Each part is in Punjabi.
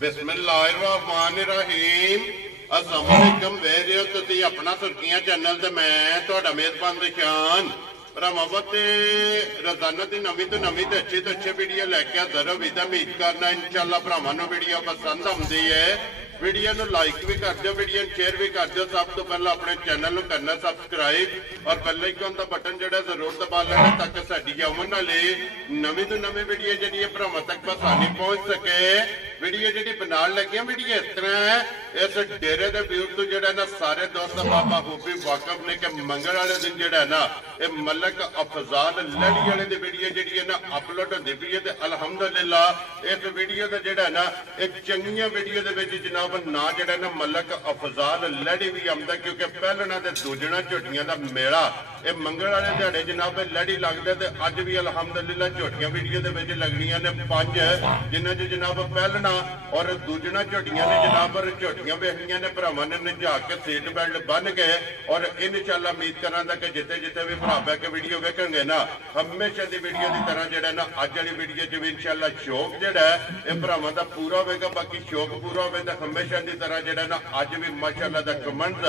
बिस्मिल्लाहिर्रहमानिर्रहीम। अस्सलाम वालेकुम। वेख रहे हो तुसीं अपना सुर्खियां चैनल ते मैं तुहाडा मेज़बान निशान भरावां ते रोजाना की नवीं तो नवीं ते अच्छी वीडियो लैके हाज़र हो। उम्मीद करना इंशाअल्लाह भरावां नूं वीडियो पसंद आउंदी है। वीडियो नूं लाइक भी कर दो, वीडियो शेयर भी कर दो। सब तो पहले अपने चैनल नूं करना सबसक्राइब और बेल आइकन का बटन जिहड़ा जरूर दबा लेना ताकि साडी आउण वाली नवीं तो नवीं वीडियो जिहड़ी भरावां तक आसानी पहुंच सके। वीडियो जिहड़ी बनाउण लगे वीडियो इस तरह है, इस डेरे के व्यूर तो जिहड़ा ना सारे दोस्त बाबा खूबी वाकफ ने कि मंगल वाले दिन जिहड़ा ना ये मलक अफजाल लड़ी वाले दी वीडियो जिहड़ी है ना अपलोड होंदी पई है। ते अल्हम्दुलिल्लाह इस वीडियो का जिहड़ा ना एक चंगियां वीडियो दे विच जनाब ना जिहड़ा ना मलक अफजाल लड़ी भी आउंदा, क्योंकि पहलना ते दूजना झोटियां दा मेला ये मंगल वाले दिहाड़े जनाब लड़ी लगदा। ते अज भी अल्हम्दुलिल्लाह झोटियां वीडियो दे विच लगणियां ने 5 जिन्हां च जनाब पहलना और दूजना झोटियां ने जनाब झोटियां वेखणियां ने भरावां ने नजा के सीट बेल्ट बन गए। और इंशाअल्लाह उम्मीद करांगा कि जिथे जिथे भी भरा बह के वीडियो वेखेंगे ना हमेशा दी वीडियो की तरह जिहड़ा ना अज वाली वीडियो च भी इंशाअल्लाह शौक जिहड़ा है ये भरावां दा पूरा होवेगा। बाकी शौक पूरा होवे तां हमेशा की तरह जिहड़ा ना अज भी माशाअल्लाह दा कमेंट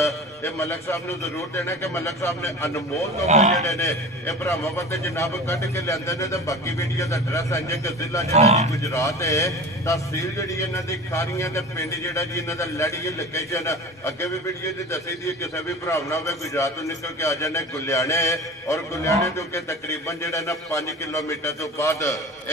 ये मलक साहब नूं जरूर देना कि मलक साहब ने अनमोल तोहफे जिहड़े ने ये भरावां वास्ते जनाब कढ के लिआंदे ने। ते बाकी वीडियो दा एड्रैस है कि जिला जिहड़ा जी गुजरात है, तहसील जिहड़ी इन्हां दी खारियां ते पिंड जिहड़ा जी इन्हां दा लड़ी लोकेशन अगे भी वीडियो दी दसी दी। किसी भी भरा ना होवे गुजरात तो निकल के आ जाने गुलियाने और गुलियाने तो के तकरीबन जिहड़ा ना 5 किलोमीटर तो बाद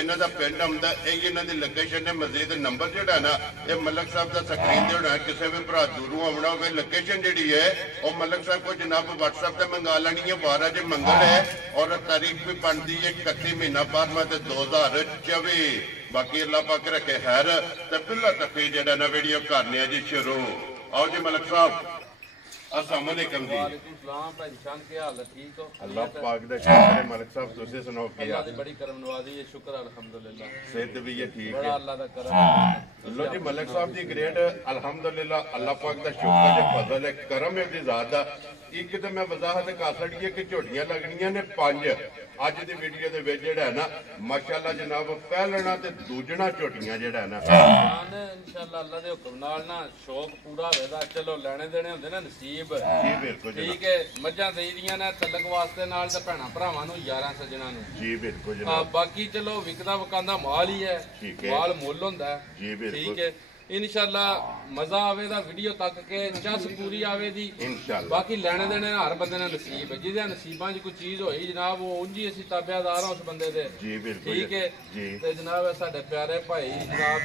इन्हां दा पिंड आउंदा। यही इन्हां दी लोकेशन है। मजीद नंबर जिहड़ा ना ये मलक साहब का स्क्रीन ते होना है। किसी भी भरा दूरों आउणा होवे लोकेशन जिहड़ी है वो मलक साहब को जनाब WhatsApp ते मंगा लैनी है। 12 ज मंगल है और तारीख भी बनती है 31 महीना 12वां 2024। बाकी अल्लाह पाक रखे खैर। ते बिल्ला तफी जिहड़ा ना वीडियो करने जी शुरू। आओ जी मलक साहब। अस्सलाम वालेकुम जी। वालेकुम सलाम भाई शान के हाल है? ठीक हो? अल्लाह पाक दा शुक्र है मलक साहब, तुसी सुनाओ की अल्लाह दी बड़ी करम नवाजी है। शुक्र अल्हम्दुलिल्लाह। सेहत भी है ठीक बड़ा है अल्लाह दा करम। लो जी मलक साहब जी ग्रेट अल्हम्दुलिल्लाह अल्लाह पाक दा शुक्र है फजल है करम है दी जात दा। एक तो मैं वजाहत कर सकती है कि झोटियां लगनियां ने 5 अज दी वीडियो दे विच जिहड़ा है ना माशाअल्लाह जनाब पहलना ते दूजना झोटियां जिहड़ा है ना इंशाअल्लाह अल्लाह दे हुक्म नाल ना शौक पूरा होवेगा। चलो लेने देने हुंदे ना नसीब जी बिल्कुल ठीक है। मज्जां देईदियां ने तलक वास्ते नाल ते भैणा भरावां नूं यारां सज्जणा नूं जी बिल्कुल जनाब। बाकी चलो विकदा वकांदा माल ही है, माल मुੱਲ हुंदा है जी बिल्कुल ठीक है। इंशाअल्लाह मजा आवेगा वीडियो तक के चस पूरी आवे दी इंशाअल्लाह। बाकी लेने देने हर बंदे ने नसीब है, जिहदे नसीबां च कोई चीज होई जनाब वो उंजी असीं ताबेदार हां उस बंदे दे जी बिल्कुल ठीक है जी। ते जनाब साडे प्यारे भाई जनाब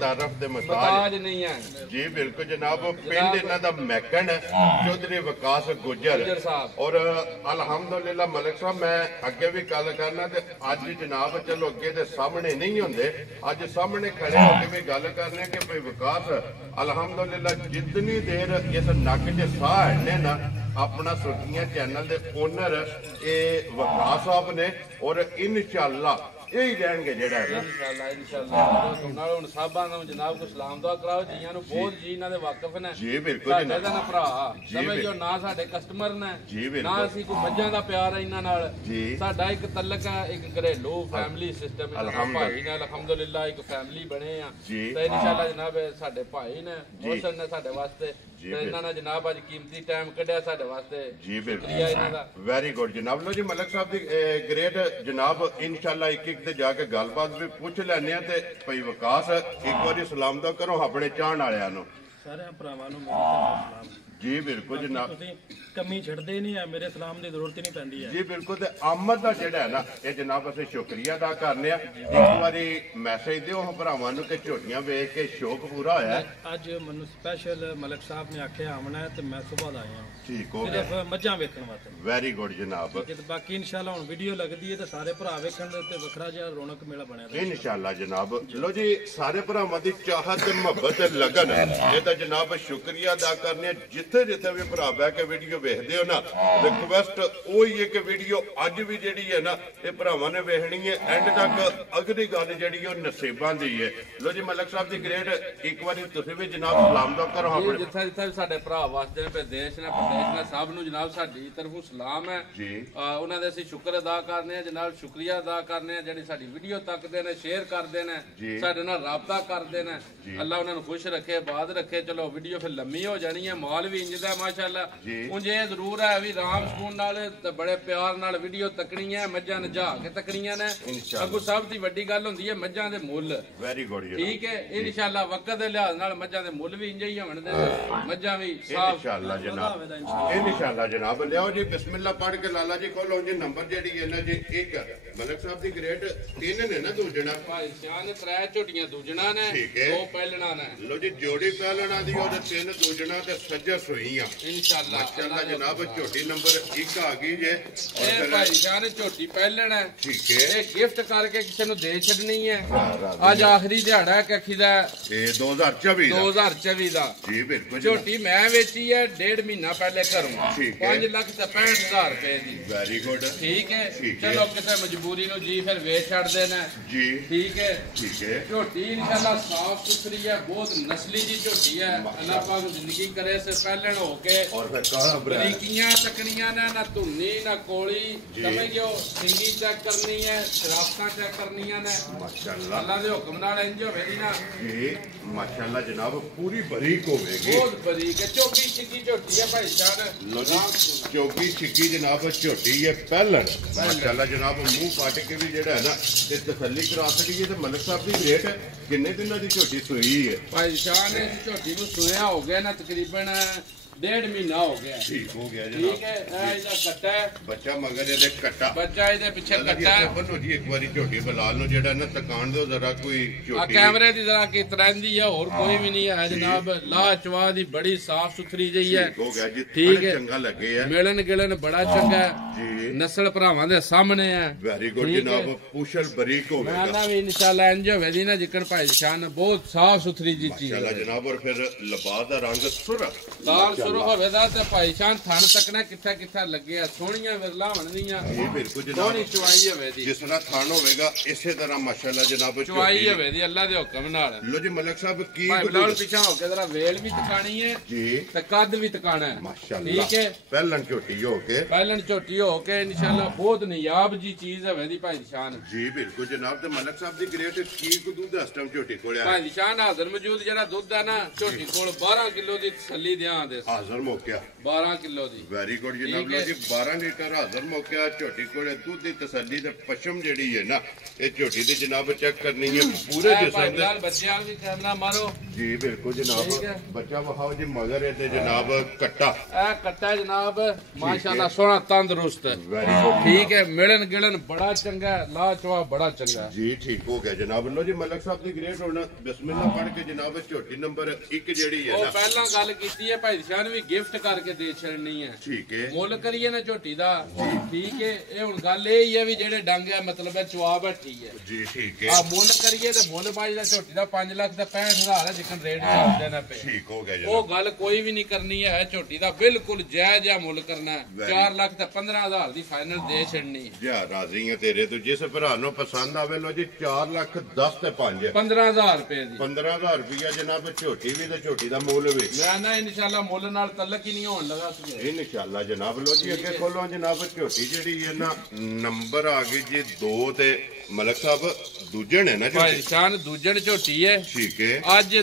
तारफ दे मताज नहीं है जी बिल्कुल जनाब। पिंड इन्हां दा मैकन चौधरी विकास गुजर साहब और अल्हम्दुलिल्लाह मलिक साहब मैं अगे भी गल करना ते अज जनाब चलो अगे दे सामने नहीं होंदे, अज सामने खड़े होके भी गल करने कि भाई विकास अल्हम्दुलिल्लाह जितनी देर इस नक च साह है ना अपना सुर्खियां चैनल के ओनर ये विकास साहब ने और इंशाअल्लाह यही रहणगे जेड़ा है इंशाअल्लाह इंशाअल्लाह नाल हुन साहबां नूं जनाब को सलाम दुआ कराओ। जियां नूं बहुत जी इन्हां दे वाकिफ ने जी बिल्कुल साडे दा ना भरा समझो ना साडे कस्टमर ने जी बिल्कुल ना असीं कोई मज्जां दा प्यार है इन्हां नाल जी। साडा एक तलक है एक घरेलू फैमिली सिस्टम है। भाई ने अल्हम्दुलिल्लाह एक फैमिली बने आ ते इंशाअल्लाह जनाब साडे भाई ने हुसन ने साडे वास्ते ते इन्हां ने जनाब अज कीमती टाइम कढिया साडे वास्ते जी शुक्रिया इन्हां दा। वेरी गुड जनाब। लो जी मलक साहब दी ग्रेट जनाब इंशाअल्लाह एक एक ते जाके गलबात भी पूछ लैने आ ते भाई विकास एक बारी सलाम दा करो अपने चाहण वालियां नूं सारे भरावां नूं मेरे सलाम जी बिल्कुल जनाब। कमी छड़दे नहीं है, मेरे सलाम की जरूरत ही नहीं पैंदी है जी बिल्कुल। ते आमद का जिहड़ा है ना ये जनाब असीं शुक्रिया अदा करने आ। एक बारी मैसेज दिओ भरावां नूं कि झोटियां वेख के शौक पूरा होया। अज मैनूं स्पैशल मलिक साहब ने आख्या आमना है ते मैं सुबह दा आया ठीक हो सिर्फ मज्जां वेखण वास्ते। वेरी गुड जनाब। बाकी इंशाअल्लाह हुण वीडियो लगदी है ते सारे भरा वेखण ते वखरा जिहा रौनक मेला बनिया रहे इंशाअल्लाह जनाब। लो जी सारे भरावां दी चाहत ते मुहब्बत ते लगन ये तां जनाब शुक्रिया अदा करने जिथे ਜਿੱਥੇ ਜਿੱਥੇ ਵੀ ਭਰਾ ਬਹਿ ਕੇ ਵੀਡੀਓ ਵੇਖਦੇ ਹੋ ਨਾ, ਰਿਕਵੈਸਟ ਉਹੀ ਹੈ ਕਿ ਵੀਡੀਓ ਅੱਜ ਵੀ ਜਿਹੜੀ ਹੈ ਨਾ ਇਹ ਭਰਾਵਾਂ ਨੇ ਵੇਖਣੀ ਹੈ ਐਂਡ ਤੱਕ। ਅਗਲੀ ਗੱਲ ਜਿਹੜੀ ਉਹ ਨਸੀਬਾਂ ਦੀ ਹੈ। ਲੋ ਜੀ ਮਲਕ ਸਾਹਿਬ ਦੀ ਗ੍ਰੇਟ ਇੱਕ ਵਾਰੀ ਤੁਸੀਂ ਵੀ ਜਨਾਬ ਸਲਾਮ ਦਾ ਕਰੋ ਆਪਣੇ ਜਿੱਥੇ ਜਿੱਥੇ ਸਾਡੇ ਭਰਾ ਵਸਦੇ ਨੇ ਦੇਸ਼ ਨੇ ਪ੍ਰਦੇਸ਼ ਨੇ ਸਭ ਨੂੰ ਜਨਾਬ ਸਾਡੀ ਤਰਫੋਂ ਸਲਾਮ ਹੈ ਜੀ। ਉਹਨਾਂ ਦੇ ਅਸੀਂ ਸ਼ੁਕਰ ਅਦਾ ਕਰਨੇ ਆ ਜਨਾਬ, ਸ਼ੁਕਰੀਆ ਅਦਾ ਕਰਨੇ ਆ ਜਿਹੜੀ ਸਾਡੀ ਵੀਡੀਓ ਤੱਕਦੇ ਨੇ, ਸ਼ੇਅਰ ਕਰਦੇ ਨੇ, ਸਾਡੇ ਨਾਲ ਰਾਬਤਾ ਕਰਦੇ ਨੇ। ਅੱਲਾ ਉਹਨਾਂ ਨੂੰ ਖੁਸ਼ ਰੱਖੇ, ਬਾਦ ਰੱਖੇ। ਚਲੋ ਵੀਡੀਓ ਫਿਰ ਲੰਮੀ ਹੋ ਜਾਣੀ ਹੈ, ਮਾਲ ਵੀ ਇੰਜ ਦਾ ਮਾਸ਼ਾਅੱਲਾ। ਉਂਝ ਇਹ ਜ਼ਰੂਰ ਹੈ ਵੀ ਰਾਮ ਸਕੂਨ ਨਾਲ ਤੇ ਬੜੇ ਪਿਆਰ ਨਾਲ ਵੀਡੀਓ ਤੱਕਣੀ ਹੈ, ਮੱਝਾਂ ਨਜਾ ਕੇ ਤੱਕਣੀਆਂ ਨੇ। ਅੱਗੋਂ ਸਭ ਦੀ ਵੱਡੀ ਗੱਲ ਹੁੰਦੀ ਹੈ ਮੱਝਾਂ ਦੇ ਮੁੱਲ। ਵੈਰੀ ਗੁੱਡ ਜੀ, ਠੀਕ ਹੈ। ਇਨਸ਼ਾਅੱਲਾ ਵਕਤ ਦੇ ਲਿਹਾਜ਼ ਨਾਲ ਮੱਝਾਂ ਦੇ ਮੁੱਲ ਵੀ ਇੰਜ ਹੀ ਹੋਣਗੇ, ਮੱਝਾਂ ਵੀ ਸਾਫ ਇਨਸ਼ਾਅੱਲਾ ਜਨਾਬ, ਇਨਸ਼ਾਅੱਲਾ ਜਨਾਬ। ਲਿਆਓ ਜੀ ਬਿਸਮਿਲ੍ਲਾ ਪੜ੍ਹ ਕੇ ਲਾਲਾ ਜੀ ਕੋਲੋਂ ਜੀ ਨੰਬਰ ਜਿਹੜੀ ਹੈ ਨਾ ਜੀ ਇੱਕ ਮਲਕ ਸਾਹਿਬ ਦੀ ਗ੍ਰੇਟ 3 ਨੇ ਨਾ ਦੂਜਣਾ ਭਾਈ ਸ਼ਾਨ 3 ਝੋਟੀਆਂ ਦੂਜਣਾ ਨੇ, 2 ਪਹਿਲਣਾ ਨੇ। ਲੋ ਜੀ ਜੋੜੀ ਪਹਿਲਣਾ ਦੀ ਔਰ 3 ਦੂਜਣਾ ਤੇ ਸੱਜਾ ਸੂਈਆਂ ਇਨਸ਼ਾਅੱਲਾ ਮਾਸ਼ਾਅੱਲਾ ਜਨਾਬ। ਝੋਟੀ ਨੰਬਰ 1 ਆ ਗਈ ਜੇ। ਇਹ ਭਾਈ ਸ਼ਾਨ ਝੋਟੀ ਪਹਿਲਣਾ ਹੈ, ਠੀਕ ਹੈ। ਇਹ ਗਿਫਟ ਕਰਕੇ ਕਿਸੇ ਨੂੰ ਦੇ ਛੱਡਣੀ ਹੈ। ਅੱਜ ਆਖਰੀ ਦਿਹਾੜਾ ਕੱਖੀ ਦਾ ਇਹ 2024 ਦਾ ਜੀ ਬਿਲਕੁਲ। ਝੋਟੀ ਮੈਂ ਵੇਚੀ ਹੈ 1.5 ਮਹੀਨਾ ਪਹਿਲੇ ਘਰੋਂ, 5,65,000 ਰੁਪਏ ਦੀ। ਵੈਰੀ ਗੁੱਡ, ਠੀਕ ਹੈ। ਚਲੋ ਕਿਸੇ ਮਜਬੂਰੀ ਨੂੰ ਜੀ ਫਿਰ ਵੇਚ ਛੱਡਦੇ ਨੇ ਜੀ। ਠੀਕ ਹੈ, ਠੀਕ ਹੈ। ਝੋਟੀ ਇਨਸ਼ਾਅੱਲਾ ਸਾਫ ਸੁਥਰੀ ਹੈ, ਬਹੁਤ ਨਸਲੀ ਦੀ ਝੋਟੀ ਹੈ। ਅੱਲਾਹ ਪਾਕ ਜ਼ਿੰਦਗੀ ਕਰੇ ਸੇ ਪਹਿਲਣ ਹੋ ਕੇ ਔਰ ਫਿਰ ਕਾਲਾ ਬਰੀਕੀਆਂ ਤੱਕਣੀਆਂ ਨੇ, ਨਾ ਧੁੰਨੀ ਨਾ ਕੋਲੀ, ਸਮਝਿਓ। ਸਿੰਗੀ ਚੈੱਕ ਕਰਨੀ ਹੈ, ਸ਼ਰਾਫਤਾਂ ਚੈੱਕ ਕਰਨੀਆਂ ਨੇ ਮਾਸ਼ਾਅੱਲਾ। ਅੱਲਾਹ ਦੇ ਹੁਕਮ ਨਾਲ ਇੰਜ ਹੋਵੇਗੀ ਨਾ ਜੀ ਮਾਸ਼ਾਅੱਲਾ ਜਨਾਬ, ਪੂਰੀ ਬਰੀਕ ਹੋਵੇਗੀ, ਬਹੁਤ ਬਰੀਕ ਹੈ। ਚੌਕੀ ਚਿੱਕੀ ਝੋਟੀ ਹੈ ਭਾਈ ਜਾਨ। ਲੋ ਜੀ ਚੌਕੀ ਛਿੱਕੀ ਜਨਾਬ ਝੋਟੀ ਹੈ ਪਹਿਲਣ ਮਾਸ਼ਾਅੱਲਾ ਜਨਾਬ। ਮੂੰਹ ਕੱਟ ਕੇ ਵੀ ਜਿਹੜਾ ਹੈ ਨਾ ਤੇ ਤਸੱਲੀ ਕਰਾ ਸਕੀਏ। ਤੇ ਮਲਕ ਸਾਹਿਬ ਦੀ ਰੇਟ ਕਿੰਨੇ ਦਿਨਾਂ ਦੀ ਝੋਟੀ ਸੂਈ ਹੈ ਭਾਈ ਸ਼ਾਨ? ਇਸ ਝੋਟੀ ਨੂੰ ਸੋਇਆ ਹੋ ਗਿਆ ਨਾ ਤਕਰੀਬਨ 1.5 ਮਹੀਨਾ ਹੋ ਗਿਆ। ਠੀਕ ਹੋ ਗਿਆ ਠੀਕ ਹੈ। ਇਹ ਇਹਦਾ ਕੱਟਾ ਹੈ, ਬੱਚਾ ਮਗਰ ਇਹਦੇ ਕੱਟਾ, ਬੱਚਾ ਇਹਦੇ ਪਿੱਛੇ ਕੱਟਾ ਹੈ। ਬੰਨੋ ਜੀ ਇੱਕ ਵਾਰੀ ਝੋਟੀ ਬਲਾਲ ਨੂੰ ਜਿਹੜਾ ਨਾ ਤਕਾਣ ਦਿਓ ਜ਼ਰਾ, ਕੋਈ ਆ ਝੋਟੀ ਕੈਮਰੇ ਦੀ ਜ਼ਰਾ ਕੀ ਤਰ੍ਹਾਂ ਹੈ, ਹੋਰ ਕੋਈ ਵੀ ਨਹੀਂ ਹੈ ਜਨਾਬ। ਲਾਜਵਾਬ ਦੀ ਬੜੀ ਸਾਫ ਸੁਥਰੀ ਜਿਹੀ ਹੈ। ਹੋ ਗਿਆ ਜੀ, ਠੀਕ ਹੈ। ਚੰਗਾ ਲੱਗੇ ਆ, ਮਿਲਣ ਗਿਲਣ ਬੜਾ ਚੰਗਾ ਹੈ ਜੀ। ਨਸਲ ਭਰਾਵਾਂ ਦੇ ਸਾਹਮਣੇ ਹੈ। ਵੈਰੀ ਗੁੱਡ ਜਨਾਬ, ਪੁਸ਼ਲ ਬਰੀਕ ਹੋਵੇਗਾ। ਮੈਂ ਨਾ ਵੀ ਇਨਸ਼ਾਅੱਲਾ ਇੰਜ ਹੋਵੇਗੀ ਨਾ ਜਿੱਕਣ ਭਾਈ ਸ਼ਾਨ, ਬਹੁਤ ਸਾਫ ਸੁਥਰੀ ਜੀ ਚੀਜ਼ ਮਾਸ਼ਾਅੱਲਾ ਜਨਾਬ। ਔਰ ਫਿਰ ਲਬਾਸ ਦਾ ਰੰਗ ਸੁਰਖ ਲਾਲ ਸੁਰਖ ਹੋਵੇਗਾ ਤੇ ਭਾਈ ਸ਼ਾਨ ਥਣ ਤੱਕਣਾ ਕਿੱਥੇ ਕਿੱਥੇ ਲੱਗੇ ਆ, ਸੋਹਣੀਆਂ ਵਿਰਲਾ ਬਣਦੀਆਂ। ਇਹ ਬਿਲਕੁਲ ਜਨਾਬ, ਸੋਹਣੀ ਚਵਾਈ ਹੋਵੇ ਦੀ, ਜਿਸ ਤਰ੍ਹਾਂ ਥਣ ਹੋਵੇਗਾ ਇਸੇ ਤਰ੍ਹਾਂ ਮਾਸ਼ਾਅੱਲਾ ਜਨਾਬ ਚਵਾਈ ਹੋਵੇ ਦੀ ਅੱਲਾ ਦੇ ਹੁਕਮ ਨਾਲ। ਲੋ ਜੀ ਮਲਕ ਸਾਹਿਬ ਕੀ ਭਾਈ ਬਲਾਲ ਪਿੱਛਾ ਹੋ ਕੇ ਜ਼ਰਾ ਵੇਲ ਵੀ ਤਕਾਣੀ ਹੈ ਜੀ ਤੇ ਕੱਦ ਵੀ ਤਕਾਣਾ ਹੈ। ਮਾਸ਼ਾਅੱਲਾ। ਠੀਕ ਹੈ। ਪਹਿਲਣ ਝੋਟੀ ਹੋ ਕੇ, ਪਹਿਲਣ ਝੋਟੀ ਹੋ ਕੇ ਇਨਸ਼ਾਅੱਲਾ ਬਹੁਤ ਨਿਯਾਬ ਜੀ ਚੀਜ਼ ਹੋਵੇ ਦੀ ਭਾਈ ਸ਼ਾਨ। ਜੀ ਬਿਲਕੁਲ ਜਨਾਬ। ਤੇ ਮਲਕ ਸਾਹਿਬ ਦੀ ਗ੍ਰੇਟ ਕੀ ਕੁ ਦੁੱਧ ਇਸ ਟਾਈਮ ਝੋਟੀ ਕੋਲ ਆ? ਭਾਈ ਸ਼ਾਨ ਹਾਜ਼ਰ ਮੌਜੂਦ ਜਿਹੜਾ ਦੁੱਧ ਹੈ ਨਾ ਝੋਟੀ ਕੋਲ 12 ਕਿਲੋ ਦੀ ਤਸੱਲੀ ਦਿਆਂ ਦੇ, ਹਾਜ਼ਰ ਮੌਕਿਆ 12 ਕਿਲੋ ਦੀ। ਵੈਰੀ ਗੁੱਡ ਜਨਾਬ। ਲੋ ਜੀ 12 ਲੀਟਰ ਹਾਜ਼ਰ ਮੌਕਿਆ ਝੋਟੀ ਕੋਲੇ ਦੁੱਧ ਦੀ ਤਸੱਲੀ ਤੇ ਪਸ਼ਮ ਜਿਹੜੀ ਹੈ ਨਾ ਇਹ ਝੋਟੀ ਦੀ ਜਨਾਬ ਚੈੱਕ ਕਰਨੀ ਹੈ ਪੂਰੇ ਜਿਸਮ ਦੇ। ਬੱਚਿਆਂ ਵੀ ਕੈਮਰਾ ਮਾਰੋ ਜੀ ਬਿਲਕੁਲ ਜਨਾਬ। ਠੀਕ ਹੈ। ਬੱਚਾ ਵਹਾਓ ਜੀ ਮਗਰ ਇਹਦੇ ਜਨਾਬ ਕੱਟਾ, ਇਹ ਕੱਟਾ ਜਨਾਬ ਮਾਸ਼ਾਅੱਲਾ ਸੋਹਣਾ ਤੰਦਰੁਸਤ ਹੈ। ਵੈਰੀ ਗੁੱਡ ਠੀਕ ਹੈ। ਮਿਲਣ ਗਿਲਣ ਬੜਾ ਚੰਗਾ, ਲਾਜਵਾਬ ਬੜਾ ਚੰਗਾ ਜੀ। ਠੀਕ ਹੋ ਗਿਆ ਜਨਾਬ। ਲੋ ਜੀ ਮਲਕ ਸਾਹਿਬ ਦੀ ਗ੍ਰੇਟ ਹੁਣ ਬਿਸਮਿਲ੍ਲਾ ਪੜ੍ਹ ਕੇ ਜਨਾਬ ਝੋਟੀ ਨੰਬਰ 1 ਜਿਹੜੀ ਹੈ ਉਹ ਨਾ, ਪਹਿਲਾਂ ਗੱਲ ਕੀਤੀ ਹੈ ਭਾਈ ਸ਼ਾਨ ਵੀ ਗਿਫਟ ਕਰਕੇ ਦੇ ਛੱਡਣੀ ਹੈ। ਠੀਕ ਹੈ ਮੁੱਲ ਕਰੀਏ ਨਾ ਝੋਟੀ ਦਾ। ਠੀਕ ਹੈ। ਇਹ ਹੁਣ ਗੱਲ ਇਹ ਹੀ ਹੈ ਵੀ ਜਿਹੜੇ ਡੰਗ ਹੈ ਮਤਲਬ ਹੈ ਚਵਾ ਬੈਠੀ ਹੈ ਜੀ। ਠੀਕ ਹੈ। ਆ ਮੁੱਲ ਕਰੀਏ ਤੇ ਮੁੱਲ ਬਾਈ ਦਾ ਝੋਟੀ ਦਾ 5,65,000 ਹੈ ਜਿੱਕਣ ਰੇਟ ਚੱਲਦੇ ਨੇ ਪਏ। ਠੀਕ ਹੋ ਗਿਆ ਉਹ ਜਨਾਬ। ਗੱਲ ਕੋਈ ਵੀ ਨਹੀਂ ਕਰਨੀ ਹੈ। ਝੋਟੀ ਦਾ ਬਿਲਕੁਲ ਜਾਇਜ਼ ਜਿਹਾ ਮੁੱਲ ਕਰਨਾ ਹੈ। 4,15,000 ਦੀ ਫਾਈਨਲ ਦੇ ਛੱਡਣੀ ਹੈ। ਜਾ ਰਾਜ਼ੀ ਹੈ ਤੇਰੇ ਤੋਂ। ਜਿਸ ਭਰਾ ਨੂੰ ਪਸੰਦ ਆਵੇ ਲੋ ਜੀ 4,10,000 ਤੇ 5 15,000 ਰੁਪਏ ਦੀ 15,000 ਰੁਪਇਆ ਜਨਾਬ। ਝੋਟੀ ਵੀ ਤੇ ਝੋਟੀ ਦਾ ਮੁੱਲ ਵੀ ਮੈਂ ਨਾ ਇਨਸ਼ਾਅੱਲਾ ਮੁੱਲ ਨਾਲ ਤਲਕ ਹੀ ਨਹੀਂ ਹੋਣ ਲੱਗਾ ਸੀ। ਇਨਸ਼ਾਅੱਲਾ ਜਨਾਬ। ਲੋ ਜੀ ਅੱਗੇ ਖੋਲੋ ਜਨਾਬ ਝੋਟੀ ਜਿਹੜੀ ਹੈ ਨਾ ਨੰਬਰ ਆ ਗਈ ਜੀ 2 ਤੇ ਮਲਕ ਸਾਹਿਬ ਦੂਜਣ ਹੈ ਨਾ ਭਾਈ ਝੋਟੀ? ਸ਼ਾਨ ਦੂਜਣ ਝੋਟੀ ਹੈ। ਠੀਕ ਹੈ। ਅੱਜ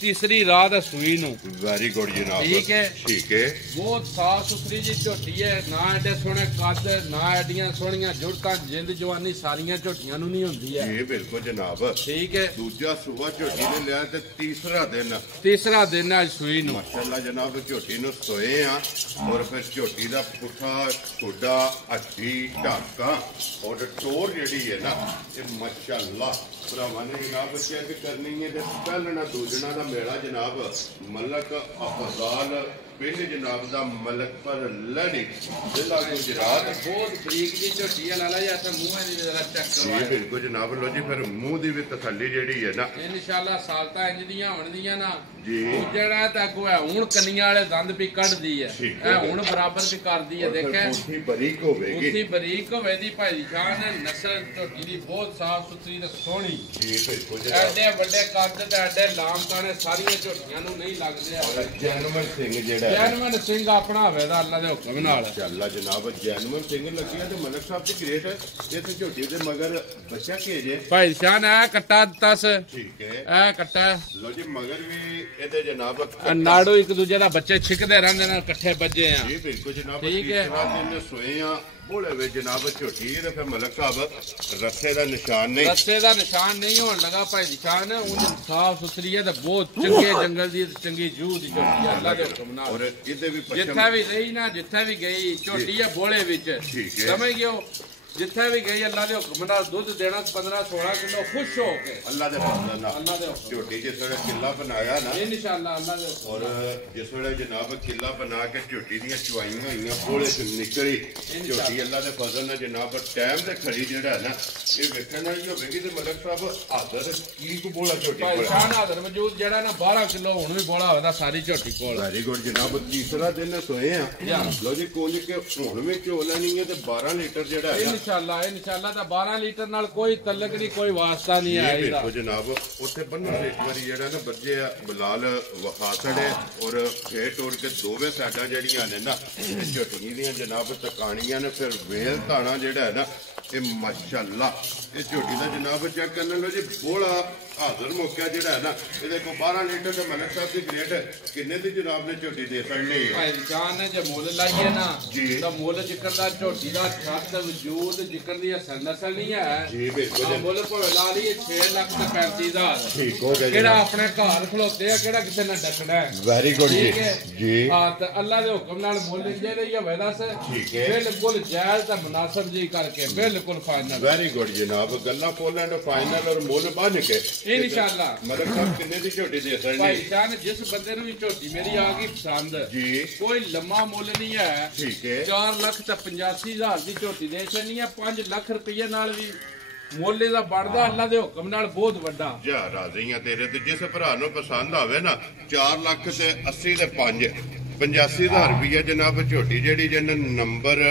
ਤੀਸਰੀ ਰਾਤ ਹੈ ਸੂਈ ਨੂੰ। ਵੈਰੀ ਗੁੱਡ ਜਨਾਬ। ਠੀਕ ਹੈ। ਠੀਕ ਹੈ। ਬਹੁਤ ਸਾਫ ਸੁਥਰੀ ਜੀ ਝੋਟੀ ਹੈ। ਨਾ ਐਡੇ ਸੋਹਣੇ ਕੱਦ, ਨਾ ਐਡੀਆਂ ਸੋਹਣੀਆਂ ਜੁੜਤਾਂ, ਜਿੰਦ ਜਵਾਨੀ ਸਾਰੀਆਂ ਝੋਟੀਆਂ ਨੂੰ ਨਹੀਂ ਹੁੰਦੀ ਹੈ। ਇਹ ਬਿਲਕੁਲ ਜਨਾਬ। ਠੀਕ ਹੈ। ਦੂਜਾ ਸੂਬਾ ਝੋਟੀ ਨੇ ਲਿਆ ਤੇ ਤੀਸਰਾ ਦਿਨ ਤੀਸਰਾ ਦਿਨ ਹੈ ਅੱਜ ਸੂਈ ਨੂੰ। ਮਾਸ਼ਾਅੱਲਾ ਜਨਾਬ। ਝੋਟੀ ਨੂੰ ਸੋਏ ਆ ਔਰ ਫਿਰ ਝੋਟੀ ਦਾ ਪੁੱਠਾ ਠੋਡਾ ਅੱਛੀ ਢਾਕਾ ਔਰ ਟੋਰ ਜਿਹੜੀ ਹੈ ਨਾ ਇਹ ਮਾਸ਼ਾਅੱਲਾ ਭਰਾਵਾਂ ਨੇ ਜਨਾਬ ਚੈੱਕ ਕਰਨੀ ਹੈ। ਤੇ ਪਹਿਲਣਾ ਦੂਜਣਾ ਦਾ ਮੇਲਾ ਜਨਾਬ ਮਲਕ ਅਫਜ਼ਾਲ ਪਿੰਡ ਜਨਾਬ ਦਾ ਮਲਕਪੁਰ ਲੜੀ ਜ਼ਿਲ੍ਹਾ ਗੁਜਰਾਤ। ਬਹੁਤ ਬਰੀਕ ਜੀ ਝੋਟੀ ਆ ਲਾਲਾ ਜੀ, ਐਸਾ ਮੂੰਹ ਦੀ ਜ਼ਰਾ ਚੈੱਕ ਕਰੋ। ਜੀ ਬਿਲਕੁਲ ਜਨਾਬ ਲੋ ਜੀ, ਫਿਰ ਮੂੰਹ ਦੀ ਵੀ ਤਸੱਲੀ ਜਿਹੜੀ ਹੈ ਨਾ ਇਨਸ਼ਾਅੱਲਾ ਸਾਲਤਾ ਇੰਜ ਦੀਆਂ ਹੋਣਦੀਆਂ ਨਾ ਜੀ। ਜਿਹੜਾ ਤਾਂ ਅੱਗੋਂ ਹੈ ਹੁਣ ਕੰਨੀਆਂ ਵਾਲੇ ਦੰਦ ਵੀ ਕੱਢਦੀ ਹੈ, ਇਹ ਹੁਣ ਬਰਾਬਰ ਵੀ ਕਰਦੀ ਹੈ। ਦੇਖਿਆ ਉਠੀ ਬਰੀਕ ਹੋਵੇਗੀ, ਉਠੀ ਬਰੀਕ ਹੋਵੇ ਦੀ ਭਾਈ ਜਾਨ ਨਸਲ ਝੋਟੀ ਦੀ ਬਹੁਤ ਸਾਫ ਸੁਥਰੀ ਤੇ ਸੋਹਣੀ ਜੀ ਬਿਲਕੁਲ। ਐਡੇ ਵੱਡੇ ਕੱਦ ਤੇ ਐਡੇ ਲਾਮਕਾਣੇ ਸਾਰੀਆਂ ਝੋਟੀਆਂ ਨੂੰ ਨਹੀਂ ਲੱਗਦੇ ਆ। ਜੈਨਮਨ ਸਿੰਘ ਜਿਹੜਾ ਜੈਨਮਨ ਸਿੰਘ ਆਪਣਾ ਹੋਵੇ ਦਾ ਅੱਲਾ ਦੇ ਹੁਕਮ ਨਾਲ। ਅੱਲਾ ਜਨਾਬ ਜੈਨਮਨ ਸਿੰਘ ਲੱਗਿਆ ਤੇ ਮਲਕ ਸਾਹਿਬ ਦੀ ਗ੍ਰੇਟ ਇੱਥੇ ਝੋਟੀ ਦੇ ਮਗਰ ਬੱਚਾ ਭੇਜੇ ਭਾਈ ਸ਼ਾਨ ਆ ਕੱਟਾ ਦਸ ਠੀਕ ਹੈ, ਇਹ ਕੱਟਾ ਲੋ ਜੀ ਮਗਰ ਵੀ ਇਹਦੇ ਜਨਾਬ ਨਾੜੋ ਇੱਕ ਦੂਜੇ ਦਾ ਬੱਚੇ ਛਿਕਦੇ ਰਹਿੰਦੇ ਨੇ, ਇਕੱਠੇ ਬੱਜੇ ਆ। ਜੀ ਬਿਲਕੁਲ ਜਨਾਬ। ਠੀਕ ਹੈ, ਦਿਨ ਸੋਏ ਆ ਬੋਲੇ ਵੇ ਜਨਾਬ ਝੋਟੀ ਤੇ ਫਿਰ ਮਲਕ ਸਾਹਿਬ ਰੱਸੇ ਦਾ ਨਿਸ਼ਾਨ ਨਹੀਂ, ਰੱਸੇ ਦਾ ਨਿਸ਼ਾਨ ਨਹੀਂ ਹੋਣ ਲੱਗਾ ਭਾਈ ਨਿਸ਼ਾਨ। ਉਹ ਸਾਫ ਸੁਥਰੀ ਹੈ ਤੇ ਬਹੁਤ ਚੰਗੇ ਜੰਗਲ ਦੀ ਚੰਗੀ ਜੂਹ ਦੀ ਝੋਟੀ ਹੈ ਅੱਲਾ ਦੇ ਹੁਕਮ ਨਾਲ। ਔਰ ਇਹਦੇ ਵੀ ਜਿੱਥੇ ਵੀ ਰਹੀ ਨਾ, ਜਿੱਥੇ ਵੀ ਗਈ ਝੋਟੀ ਹੈ ਬੋਲੇ ਵਿੱਚ, ਸਮਝ ਗਿਓ। ਜਿੱਥੇ ਵੀ ਗਈ ਅੱਲਾ ਦੇ ਹੁਕਮ ਨਾਲ ਦੁੱਧ ਦੇਣਾ 15-16 ਕਿਲੋ ਖੁਸ਼ ਹੋ ਕੇ ਅੱਲਾ ਦੇ ਫਜ਼ਲ ਨਾਲ। ਅੱਲਾ ਦੇ ਹੁਕਮ ਝੋਟੀ ਜਿਸ ਵੇਲੇ ਕਿੱਲਾ ਬਣਾਇਆ ਨਾ ਇਨਸ਼ਾਅੱਲਾ ਅੱਲਾ ਦੇ ਹੁਕਮ। ਔਰ ਜਿਸ ਵੇਲੇ ਜਨਾਬ ਕਿੱਲਾ ਬਣਾ ਕੇ ਝੋਟੀ ਦੀਆਂ ਚੁਆਈਆਂ ਹੋਈਆਂ ਬੋਲੇ ਚ ਨਿਕਲੀ ਝੋਟੀ ਅੱਲਾ ਦੇ ਫਜ਼ਲ ਨਾਲ ਜਨਾਬ ਟਾਈਮ ਤੇ ਖੜੀ ਜਿਹੜਾ ਨਾ ਇਹ ਵੇਖਣ ਵਾਲੀ ਹੋਵੇਗੀ ਤੇ ਮਲਕ ਸਾਹਿਬ ਹਾਜ਼ਰ ਕੀ ਕੋ ਬੋਲਾ ਝੋਟੀ ਭਾਈ ਕੋਲ ਸ਼ਾਨ ਹਾਜ਼ਰ ਮੌਜੂਦ ਜਿਹੜਾ ਨਾ 12 ਕਿਲੋ ਹੁਣ ਵੀ ਬੋਲਾ ਹੋਦਾ ਸਾਰੀ ਝੋਟੀ ਕੋਲ। ਵੈਰੀ ਗੁੱਡ ਜਨਾਬ। ਤੀਸਰਾ ਦਿਨ ਸੋਏ ਆ ਲੋ ਜੀ ਕੋਲ ਕੇ ਹੁਣ ਵੀ ਝੋ ਲੈਣੀ ਹੈ ਤੇ 12 ਲੀਟਰ ਜਿਹੜਾ ਹੈ ਇਨਸ਼ਾਅੱਲਾ ਇਨਸ਼ਾਅੱਲਾ ਤਾਂ 12 ਲੀਟਰ ਨਾਲ ਕੋਈ ਤਲਕ ਨਹੀਂ, ਕੋਈ ਵਾਸਤਾ ਨਹੀਂ ਹੈ ਇਹਦਾ। ਦੇਖੋ ਜਨਾਬ ਉੱਥੇ ਬੰਨਣ ਦੇ ਇੱਕ ਵਾਰੀ ਜਿਹੜਾ ਨਾ ਬੱਜੇ ਆ ਬਲਾਲ ਵਖਾਸੜੇ ਔਰ ਫੇਰ ਤੋੜ ਕੇ ਦੋਵੇਂ ਸਾਈਡਾਂ ਜਿਹੜੀਆਂ ਨੇ ਨਾ ਝੋਟੀ ਦੀਆਂ ਜਨਾਬ ਤਕਾਣੀਆਂ ਨੇ, ਫਿਰ ਵੇਲ ਧਾਣਾ ਜਿਹੜਾ ਹੈ ਨਾ ਇਹ ਮਾਸ਼ਾਅੱਲਾ ਇਹ ਝੋਟੀ ਦਾ ਜਨਾਬ ਚੈੱਕ ਕਰਨ ਲੋ ਜੀ ਬੋਲਾ ਹਾਜ਼ਰ ਮੌਕਾ ਜਿਹੜਾ ਹੈ ਨਾ ਇਹਦੇ ਕੋਲ 12 ਲੀਟਰ ਤੇ ਮਲਕ ਸਾਹਿਬ ਦੀ ਗ੍ਰੇਟ ਕਿੰਨੇ ਦੀ ਜਨਾਬ ਨੇ ਝੋਟੀ ਦੇ ਸਕਣੀ ਹੈ। ਭਾਈ ਜਾਨ ਨੇ ਜੇ ਮੁੱਲ ਲਾਈਏ ਨਾ ਜੀ ਤਾਂ ਮੁੱਲ ਜਿਕਰ ਦਾ ਝੋਟੀ ਦਾ ਛੱਤ ਵਜੂਦ ਜਿਕਰ ਦੀ ਅਸਲ ਨਸਲ ਨਹੀਂ ਹੈ ਜੀ ਬਿਲਕੁਲ। ਮੁੱਲ ਭਾਵੇਂ ਲਾ ਲਈਏ 6 ਲੱਖ ਤੇ 35,000 ਠੀਕ ਹੋ ਗਿਆ ਕਿਹੜਾ ਆਪਣੇ ਘਰ ਖਲੋਤੇ ਆ, ਕਿਹੜਾ ਕਿਸੇ ਨਾਲ ਡੱਕਣਾ ਹੈ। ਵੈਰੀ ਗੁੱਡ ਜੀ ਜੀ। ਹਾਂ ਤੇ ਅੱਲਾ ਦੇ ਹੁਕਮ ਨਾਲ ਮੁੱਲ ਇੰਜੇ ਦੇ ਹੀ ਹੋਵੇ ਦੱਸ ਠੀਕ ਹੈ, ਬਿਲਕੁਲ ਜਾਇਜ਼ ਤੇ ਮੁਨਾਸਬ ਜੀ ਕਰਕੇ ਬਿਲਕੁਲ ਫਾਈਨਲ। ਵੈਰੀ ਗੁੱਡ ਜਨਾਬ। ਗੱਲਾਂ ਫੁੱਲ ਐਂਡ ਫਾਈਨਲ ਔਰ ਮੁੱਲ ਬਣ ਕੇ ਇਨਸ਼ਾਅੱਲਾ। ਮਲਕ ਸਾਹਿਬ ਕਿੰਨੇ ਦੀ ਝੋਟੀ ਦੇ ਸਕਣੀ ਭਾਈ ਜਾਨ ਜਿਸ ਬੰਦੇ ਨੂੰ ਵੀ ਝੋਟੀ ਮੇਰੀ ਆ ਗਈ ਪਸੰਦ ਜੀ ਕੋਈ ਲੰਮਾ ਮੁੱਲ ਨਹੀਂ ਹੈ। ਠੀਕ ਹੈ, 4 ਲੱਖ ਤੇ 85,000 ਦੀ ਝੋਟੀ ਦੇ ਛਣੀ ਹੈ। 5 ਲੱਖ ਰੁਪਏ ਨਾਲ ਵੀ ਮੁੱਲ ਦਾ ਬਣਦਾ ਅੱਲਾ ਦੇ ਹੁਕਮ ਨਾਲ ਬਹੁਤ ਵੱਡਾ। ਜਾ ਰਾਜ਼ੀਆਂ ਤੇਰੇ ਤੇ ਜਿਸ ਭਰਾ ਨੂੰ ਪਸੰਦ ਆਵੇ ਨਾ 4 ਲੱਖ ਤੇ 80 ਤੇ 5 85,000 ਰੁਪਏ ਜਨਾਬ ਝੋਟੀ ਜਿਹੜੀ ਜਨ ਨੰਬਰ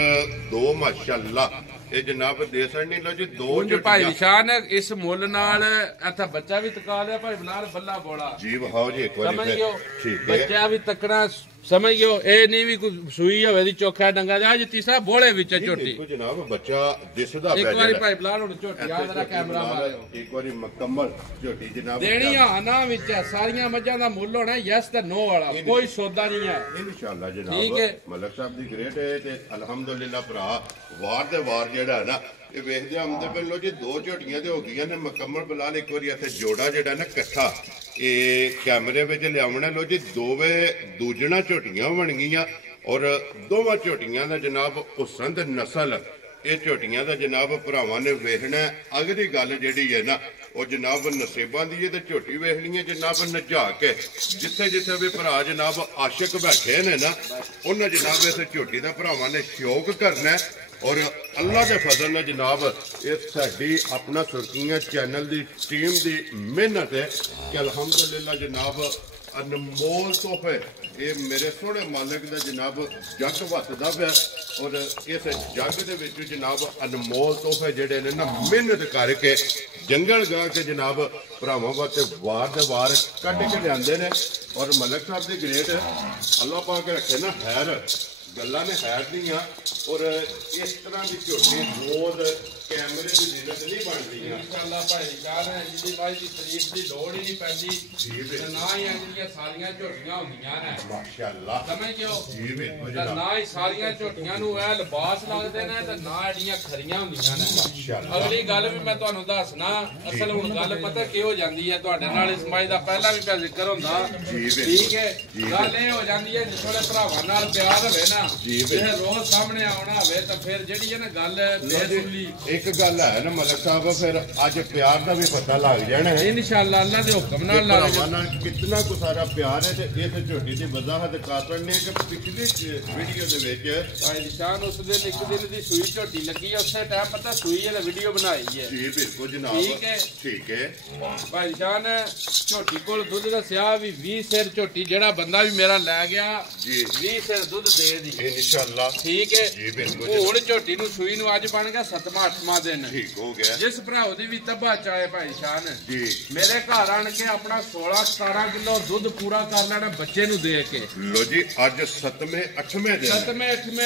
2 ਮਾਸ਼ਾਅੱਲਾ ਇਹ ਜਨਾਬ ਦੇ ਸਕਣੀ ਲੋ ਜੀ 2 ਉਂਝ ਭਾਈ ਨਿਸ਼ਾਨ ਇਸ ਮੁੱਲ ਨਾਲ ਇੱਥੇ ਬੱਚਾ ਵੀ ਤਕਾ ਲਿਆ ਭਾਈ ਬਲਾਲ ਬੱਲਾ ਬੋਲਾ ਜੀ ਵਹਾਓ ਜੀ ਇੱਕ ਵਾਰੀ ਸਮਝ ਫਿਰ। ਗਿਓ ਠੀਕ ਹੈ, ਬੱਚਾ ਵੀ ਤਕਣਾ ਸਮਝ ਗਿਓ। ਇਹ ਨਹੀਂ ਵੀ ਕੋਈ ਸੂਈ ਹੋਵੇ ਦੀ ਚੋਖਾ ਡੰਗਾ ਜਾ ਅੱਜ ਤੀਸਰਾ ਬੋਲੇ ਵਿੱਚ ਝੋਟੀ ਦੇਖੋ ਜਨਾਬ ਬੱਚਾ ਦਿਸਦਾ ਇੱਕ ਪਿਆ ਵਾਰੀ ਜਿਹੜਾ। ਭਾਈ ਬਲਾਲ ਹੁਣ ਝੋਟੀ ਆ ਜਰਾ ਕੈਮਰਾ ਮਾਰਿਓ ਇੱਕ ਵਾਰੀ ਮੁਕੰਮਲ ਝੋਟੀ ਜਨਾਬ ਦੇਣੀ ਆ ਨਾ ਵਿੱਚ ਸਾਰੀਆਂ ਮੱਝਾਂ ਦਾ ਮੁੱਲ ਹੋਣਾ ਯੈਸ ਤੇ ਨੋ ਵਾਲਾ, ਕੋਈ ਸੌਦਾ ਨਹੀਂ ਹੈ ਇਨਸ਼ਾਅੱਲਾ ਠੀਕ ਜਨਾਬ। ਹੈ। ਮਲਕ ਸਾਹਿਬ ਦੀ ਗ੍ਰੇਟ ਹੈ ਤੇ ਅਲਹਮਦੁਲਿਲਾ ਭਰਾ ਵਾਰ ਦੇ ਵਾਰ ਜਿਹੜਾ ਹੈ ਨਾ ਇਹ ਵੇਖਦੇ ਆਉਂਦੇ ਪਏ ਲੋ ਜੀ 2 ਝੋਟੀਆਂ ਤੇ ਹੋ ਗਈਆਂ ਨੇ ਮੁਕੰਮਲ। ਬਲਾਲ ਇੱਕ ਵਾਰੀ ਇੱਥੇ ਜੋੜਾ ਜਿਹੜਾ ਨਾ ਇਕੱਠਾ ਇਹ ਕੈਮਰੇ ਵਿੱਚ ਲਿਆਉਣਾ ਲੋ ਜੀ ਦੋਵੇਂ ਦੂਜਣਾ ਝੋਟੀਆਂ ਬਣ ਗਈਆਂ ਔਰ ਦੋਵਾਂ ਝੋਟੀਆਂ ਦਾ ਜਨਾਬ ਹੁਸਨ ਤੇ ਨਸਲ ਇਹ ਝੋਟੀਆਂ ਦਾ ਜਨਾਬ ਭਰਾਵਾਂ ਨੇ ਵੇਖਣਾ। ਅਗਲੀ ਗੱਲ ਜਿਹੜੀ ਹੈ ਨਾ ਉਹ ਜਨਾਬ ਨਸੀਬਾਂ ਦੀ ਹੈ ਤੇ ਝੋਟੀ ਵੇਖਣੀ ਹੈ ਜਨਾਬ ਨਜਾ ਕੇ ਜਿੱਥੇ ਜਿੱਥੇ ਵੀ ਭਰਾ ਜਨਾਬ ਆਸ਼ਿਕ ਬੈਠੇ ਨੇ ਨਾ ਉਹਨਾਂ ਜਨਾਬ ਇਸ ਝੋਟੀ ਦਾ ਭਰਾਵਾਂ ਨੇ ਸ਼ੌਕ ਕਰਨਾ ਔਰ ਅੱਲਾ ਦੇ ਫਜ਼ਲ ਨਾਲ ਜਨਾਬ ਇਹ ਸਾਡੀ ਆਪਣਾ ਸੁਰਖੀਆਂ ਚੈਨਲ ਦੀ ਟੀਮ ਦੀ ਮਿਹਨਤ ਹੈ ਕਿ ਅਲਹਮਦੁਲਿਲਾ ਜਨਾਬ ਅਨਮੋਲ ਤੋਹਫੇ ਇਹ ਮੇਰੇ ਸੋਹਣੇ ਮਾਲਕ ਦਾ ਜਨਾਬ ਜੱਗ ਵਸਦਾ ਪਿਆ ਔਰ ਇਸ ਜੱਗ ਦੇ ਵਿੱਚ ਜਨਾਬ ਅਨਮੋਲ ਤੋਹਫੇ ਜਿਹੜੇ ਨੇ ਨਾ ਮਿਹਨਤ ਕਰਕੇ ਜੰਗਲ ਗਾ ਕੇ ਜਨਾਬ ਭਰਾਵਾਂ ਵਾਸਤੇ ਵਾਰ ਦੇ ਵਾਰ ਕੱਢ ਕੇ ਲਿਆਂਦੇ ਨੇ ਔਰ ਮਲਕ ਸਾਹਿਬ ਦੀ ਗ੍ਰੇਟ ਅੱਲਾ ਪਾਕ ਰੱਖੇ ਨਾ ਖੈਰ ਗੱਲਾਂ ਨੇ ਹੈਰ ਦੀਆਂ ਔਰ ਇਸ ਤਰ੍ਹਾਂ ਦੀ ਝੋਟੀ ਰੋਜ਼ ਕੈਮਰੇ ਦੀ ਜ਼ਰੂਰਤ ਨਹੀਂ ਬਣਦੀ ਇਨਸ਼ਾਅੱਲਾ ਭਾਈ ਜਾਨ ਹੈ ਜਿਹਦੀ ਬਾਈ ਦੀ ਤਾਰੀਫ ਦੀ ਲੋੜ ਹੀ ਨਹੀਂ ਪੈਂਦੀ ਤੇ ਨਾ ਹੀ ਜਿਹੜੀਆਂ ਸਾਰੀਆਂ ਝੋਟੀਆਂ ਹੁੰਦੀਆਂ ਨੇ ਮਾਸ਼ਾਅੱਲਾ ਸਮਝ ਗਿਓ ਜੀ ਤੇ ਨਾ ਹੀ ਸਾਰੀਆਂ ਝੋਟੀਆਂ ਨੂੰ ਇਹ ਲਿਬਾਸ ਲੱਗਦੇ ਨੇ ਤੇ ਨਾ ਜਿਹੜੀਆਂ ਖਰੀਆਂ ਹੁੰਦੀਆਂ ਨੇ। ਮਾਸ਼ਾਅੱਲਾ ਅਗਲੀ ਗੱਲ ਵੀ ਮੈਂ ਤੁਹਾਨੂੰ ਦੱਸਣਾ ਅਸਲ ਹੁਣ ਗੱਲ ਪਤਾ ਕੀ ਹੋ ਜਾਂਦੀ ਹੈ ਤੁਹਾਡੇ ਨਾਲ ਇਸ ਮਾਈ ਦਾ ਪਹਿਲਾਂ ਵੀ ਪਿਆ ਜ਼ਿਕਰ ਹੁੰਦਾ ਠੀਕ ਹੈ। ਗੱਲ ਇਹ ਹੋ ਜਾਂਦੀ ਹੈ ਜਿਸ ਵੇਲੇ ਭਰਾਵਾਂ ਨਾਲ ਪਿਆਰ ਹੋਵੇ ਨਾ ਜੇ ਰੋਜ਼ ਸਾਹਮਣੇ ਆਉਣਾ ਹੋਵੇ ਤਾਂ ਫਿਰ ਜਿਹੜੀ ਹੈ ਨਾ ਗੱਲ ਬੇਸੁਲੀ ਇੱਕ ਇੱਕ ਗੱਲ ਹੈ ਨਾ ਮਲਕ ਸਾਹਿਬ, ਫਿਰ ਅੱਜ ਪਿਆਰ ਦਾ ਵੀ ਪਤਾ ਲੱਗ ਜਾਣਾ ਹੈ ਇਨਸ਼ਾਅੱਲਾ ਅੱਲਾਹ ਦੇ ਹੁਕਮ ਨਾਲ ਨਾਲ ਕਿੰਨਾ ਕੁ ਸਾਰਾ ਪਿਆਰ ਹੈ। ਤੇ ਇਹ ਝੋਟੀ ਦੀ ਵਜ਼ਾਹਤ ਕਰ ਨੇ ਕਿ ਪਿਛਲੀ ਵੀਡੀਓ ਦੇ ਵਿੱਚ ਭਾਈ ਨਿਸ਼ਾਨ ਉਸ ਦਿਨ ਇੱਕ ਦਿਨ ਦੀ ਸੂਈ ਝੋਟੀ ਲੱਗੀ, ਉਸੇ ਟਾਈਮ ਪਤਾ ਸੂਈ ਵਾਲਾ ਵੀਡੀਓ ਬਣਾਈ ਹੈ ਜੀ। ਬਿਲਕੁਲ ਜਨਾਬ, ਠੀਕ ਹੈ ਭਾਈ ਨਿਸ਼ਾਨ ਝੋਟੀ ਕੋਲ ਦੁੱਧ ਦੱਸਿਆ ਵੀ 20 ਸਿਰ ਝੋਟੀ, ਜਿਹੜਾ ਬੰਦਾ ਵੀ ਮੇਰਾ ਲੈ ਗਿਆ ਜੀ 20 ਸਿਰ ਦੁੱਧ ਦੇ ਦੀ ਇਨਸ਼ਾਅੱਲਾ, ਠੀਕ ਹੈ ਜੀ। ਬਿਲਕੁਲ ਹੁਣ ਝੋਟੀ ਨੂੰ ਸੂਈ ਨੂੰ ਅੱਜ ਬਣ ਗਿਆ 7ਵਾਂ 8ਵਾਂ ਦਿਨ, ਠੀਕ ਹੋ ਗਿਆ। ਜਿਸ ਭਰਾ ਦੀ ਵੀ ਤਬਾ ਚਾਹੇ ਭਾਈ ਨਿਸ਼ਾਨ ਜੀ ਮੇਰੇ ਘਰ ਆਣ ਕੇ ਆਪਣਾ 16-17 ਕਿਲੋ ਦੁੱਧ ਪੂਰਾ ਕਰ ਲੈਣਾ ਬੱਚੇ ਨੂੰ ਦੇ ਕੇ। ਲੋ ਜੀ ਅੱਜ 7ਵੇਂ 8ਵੇਂ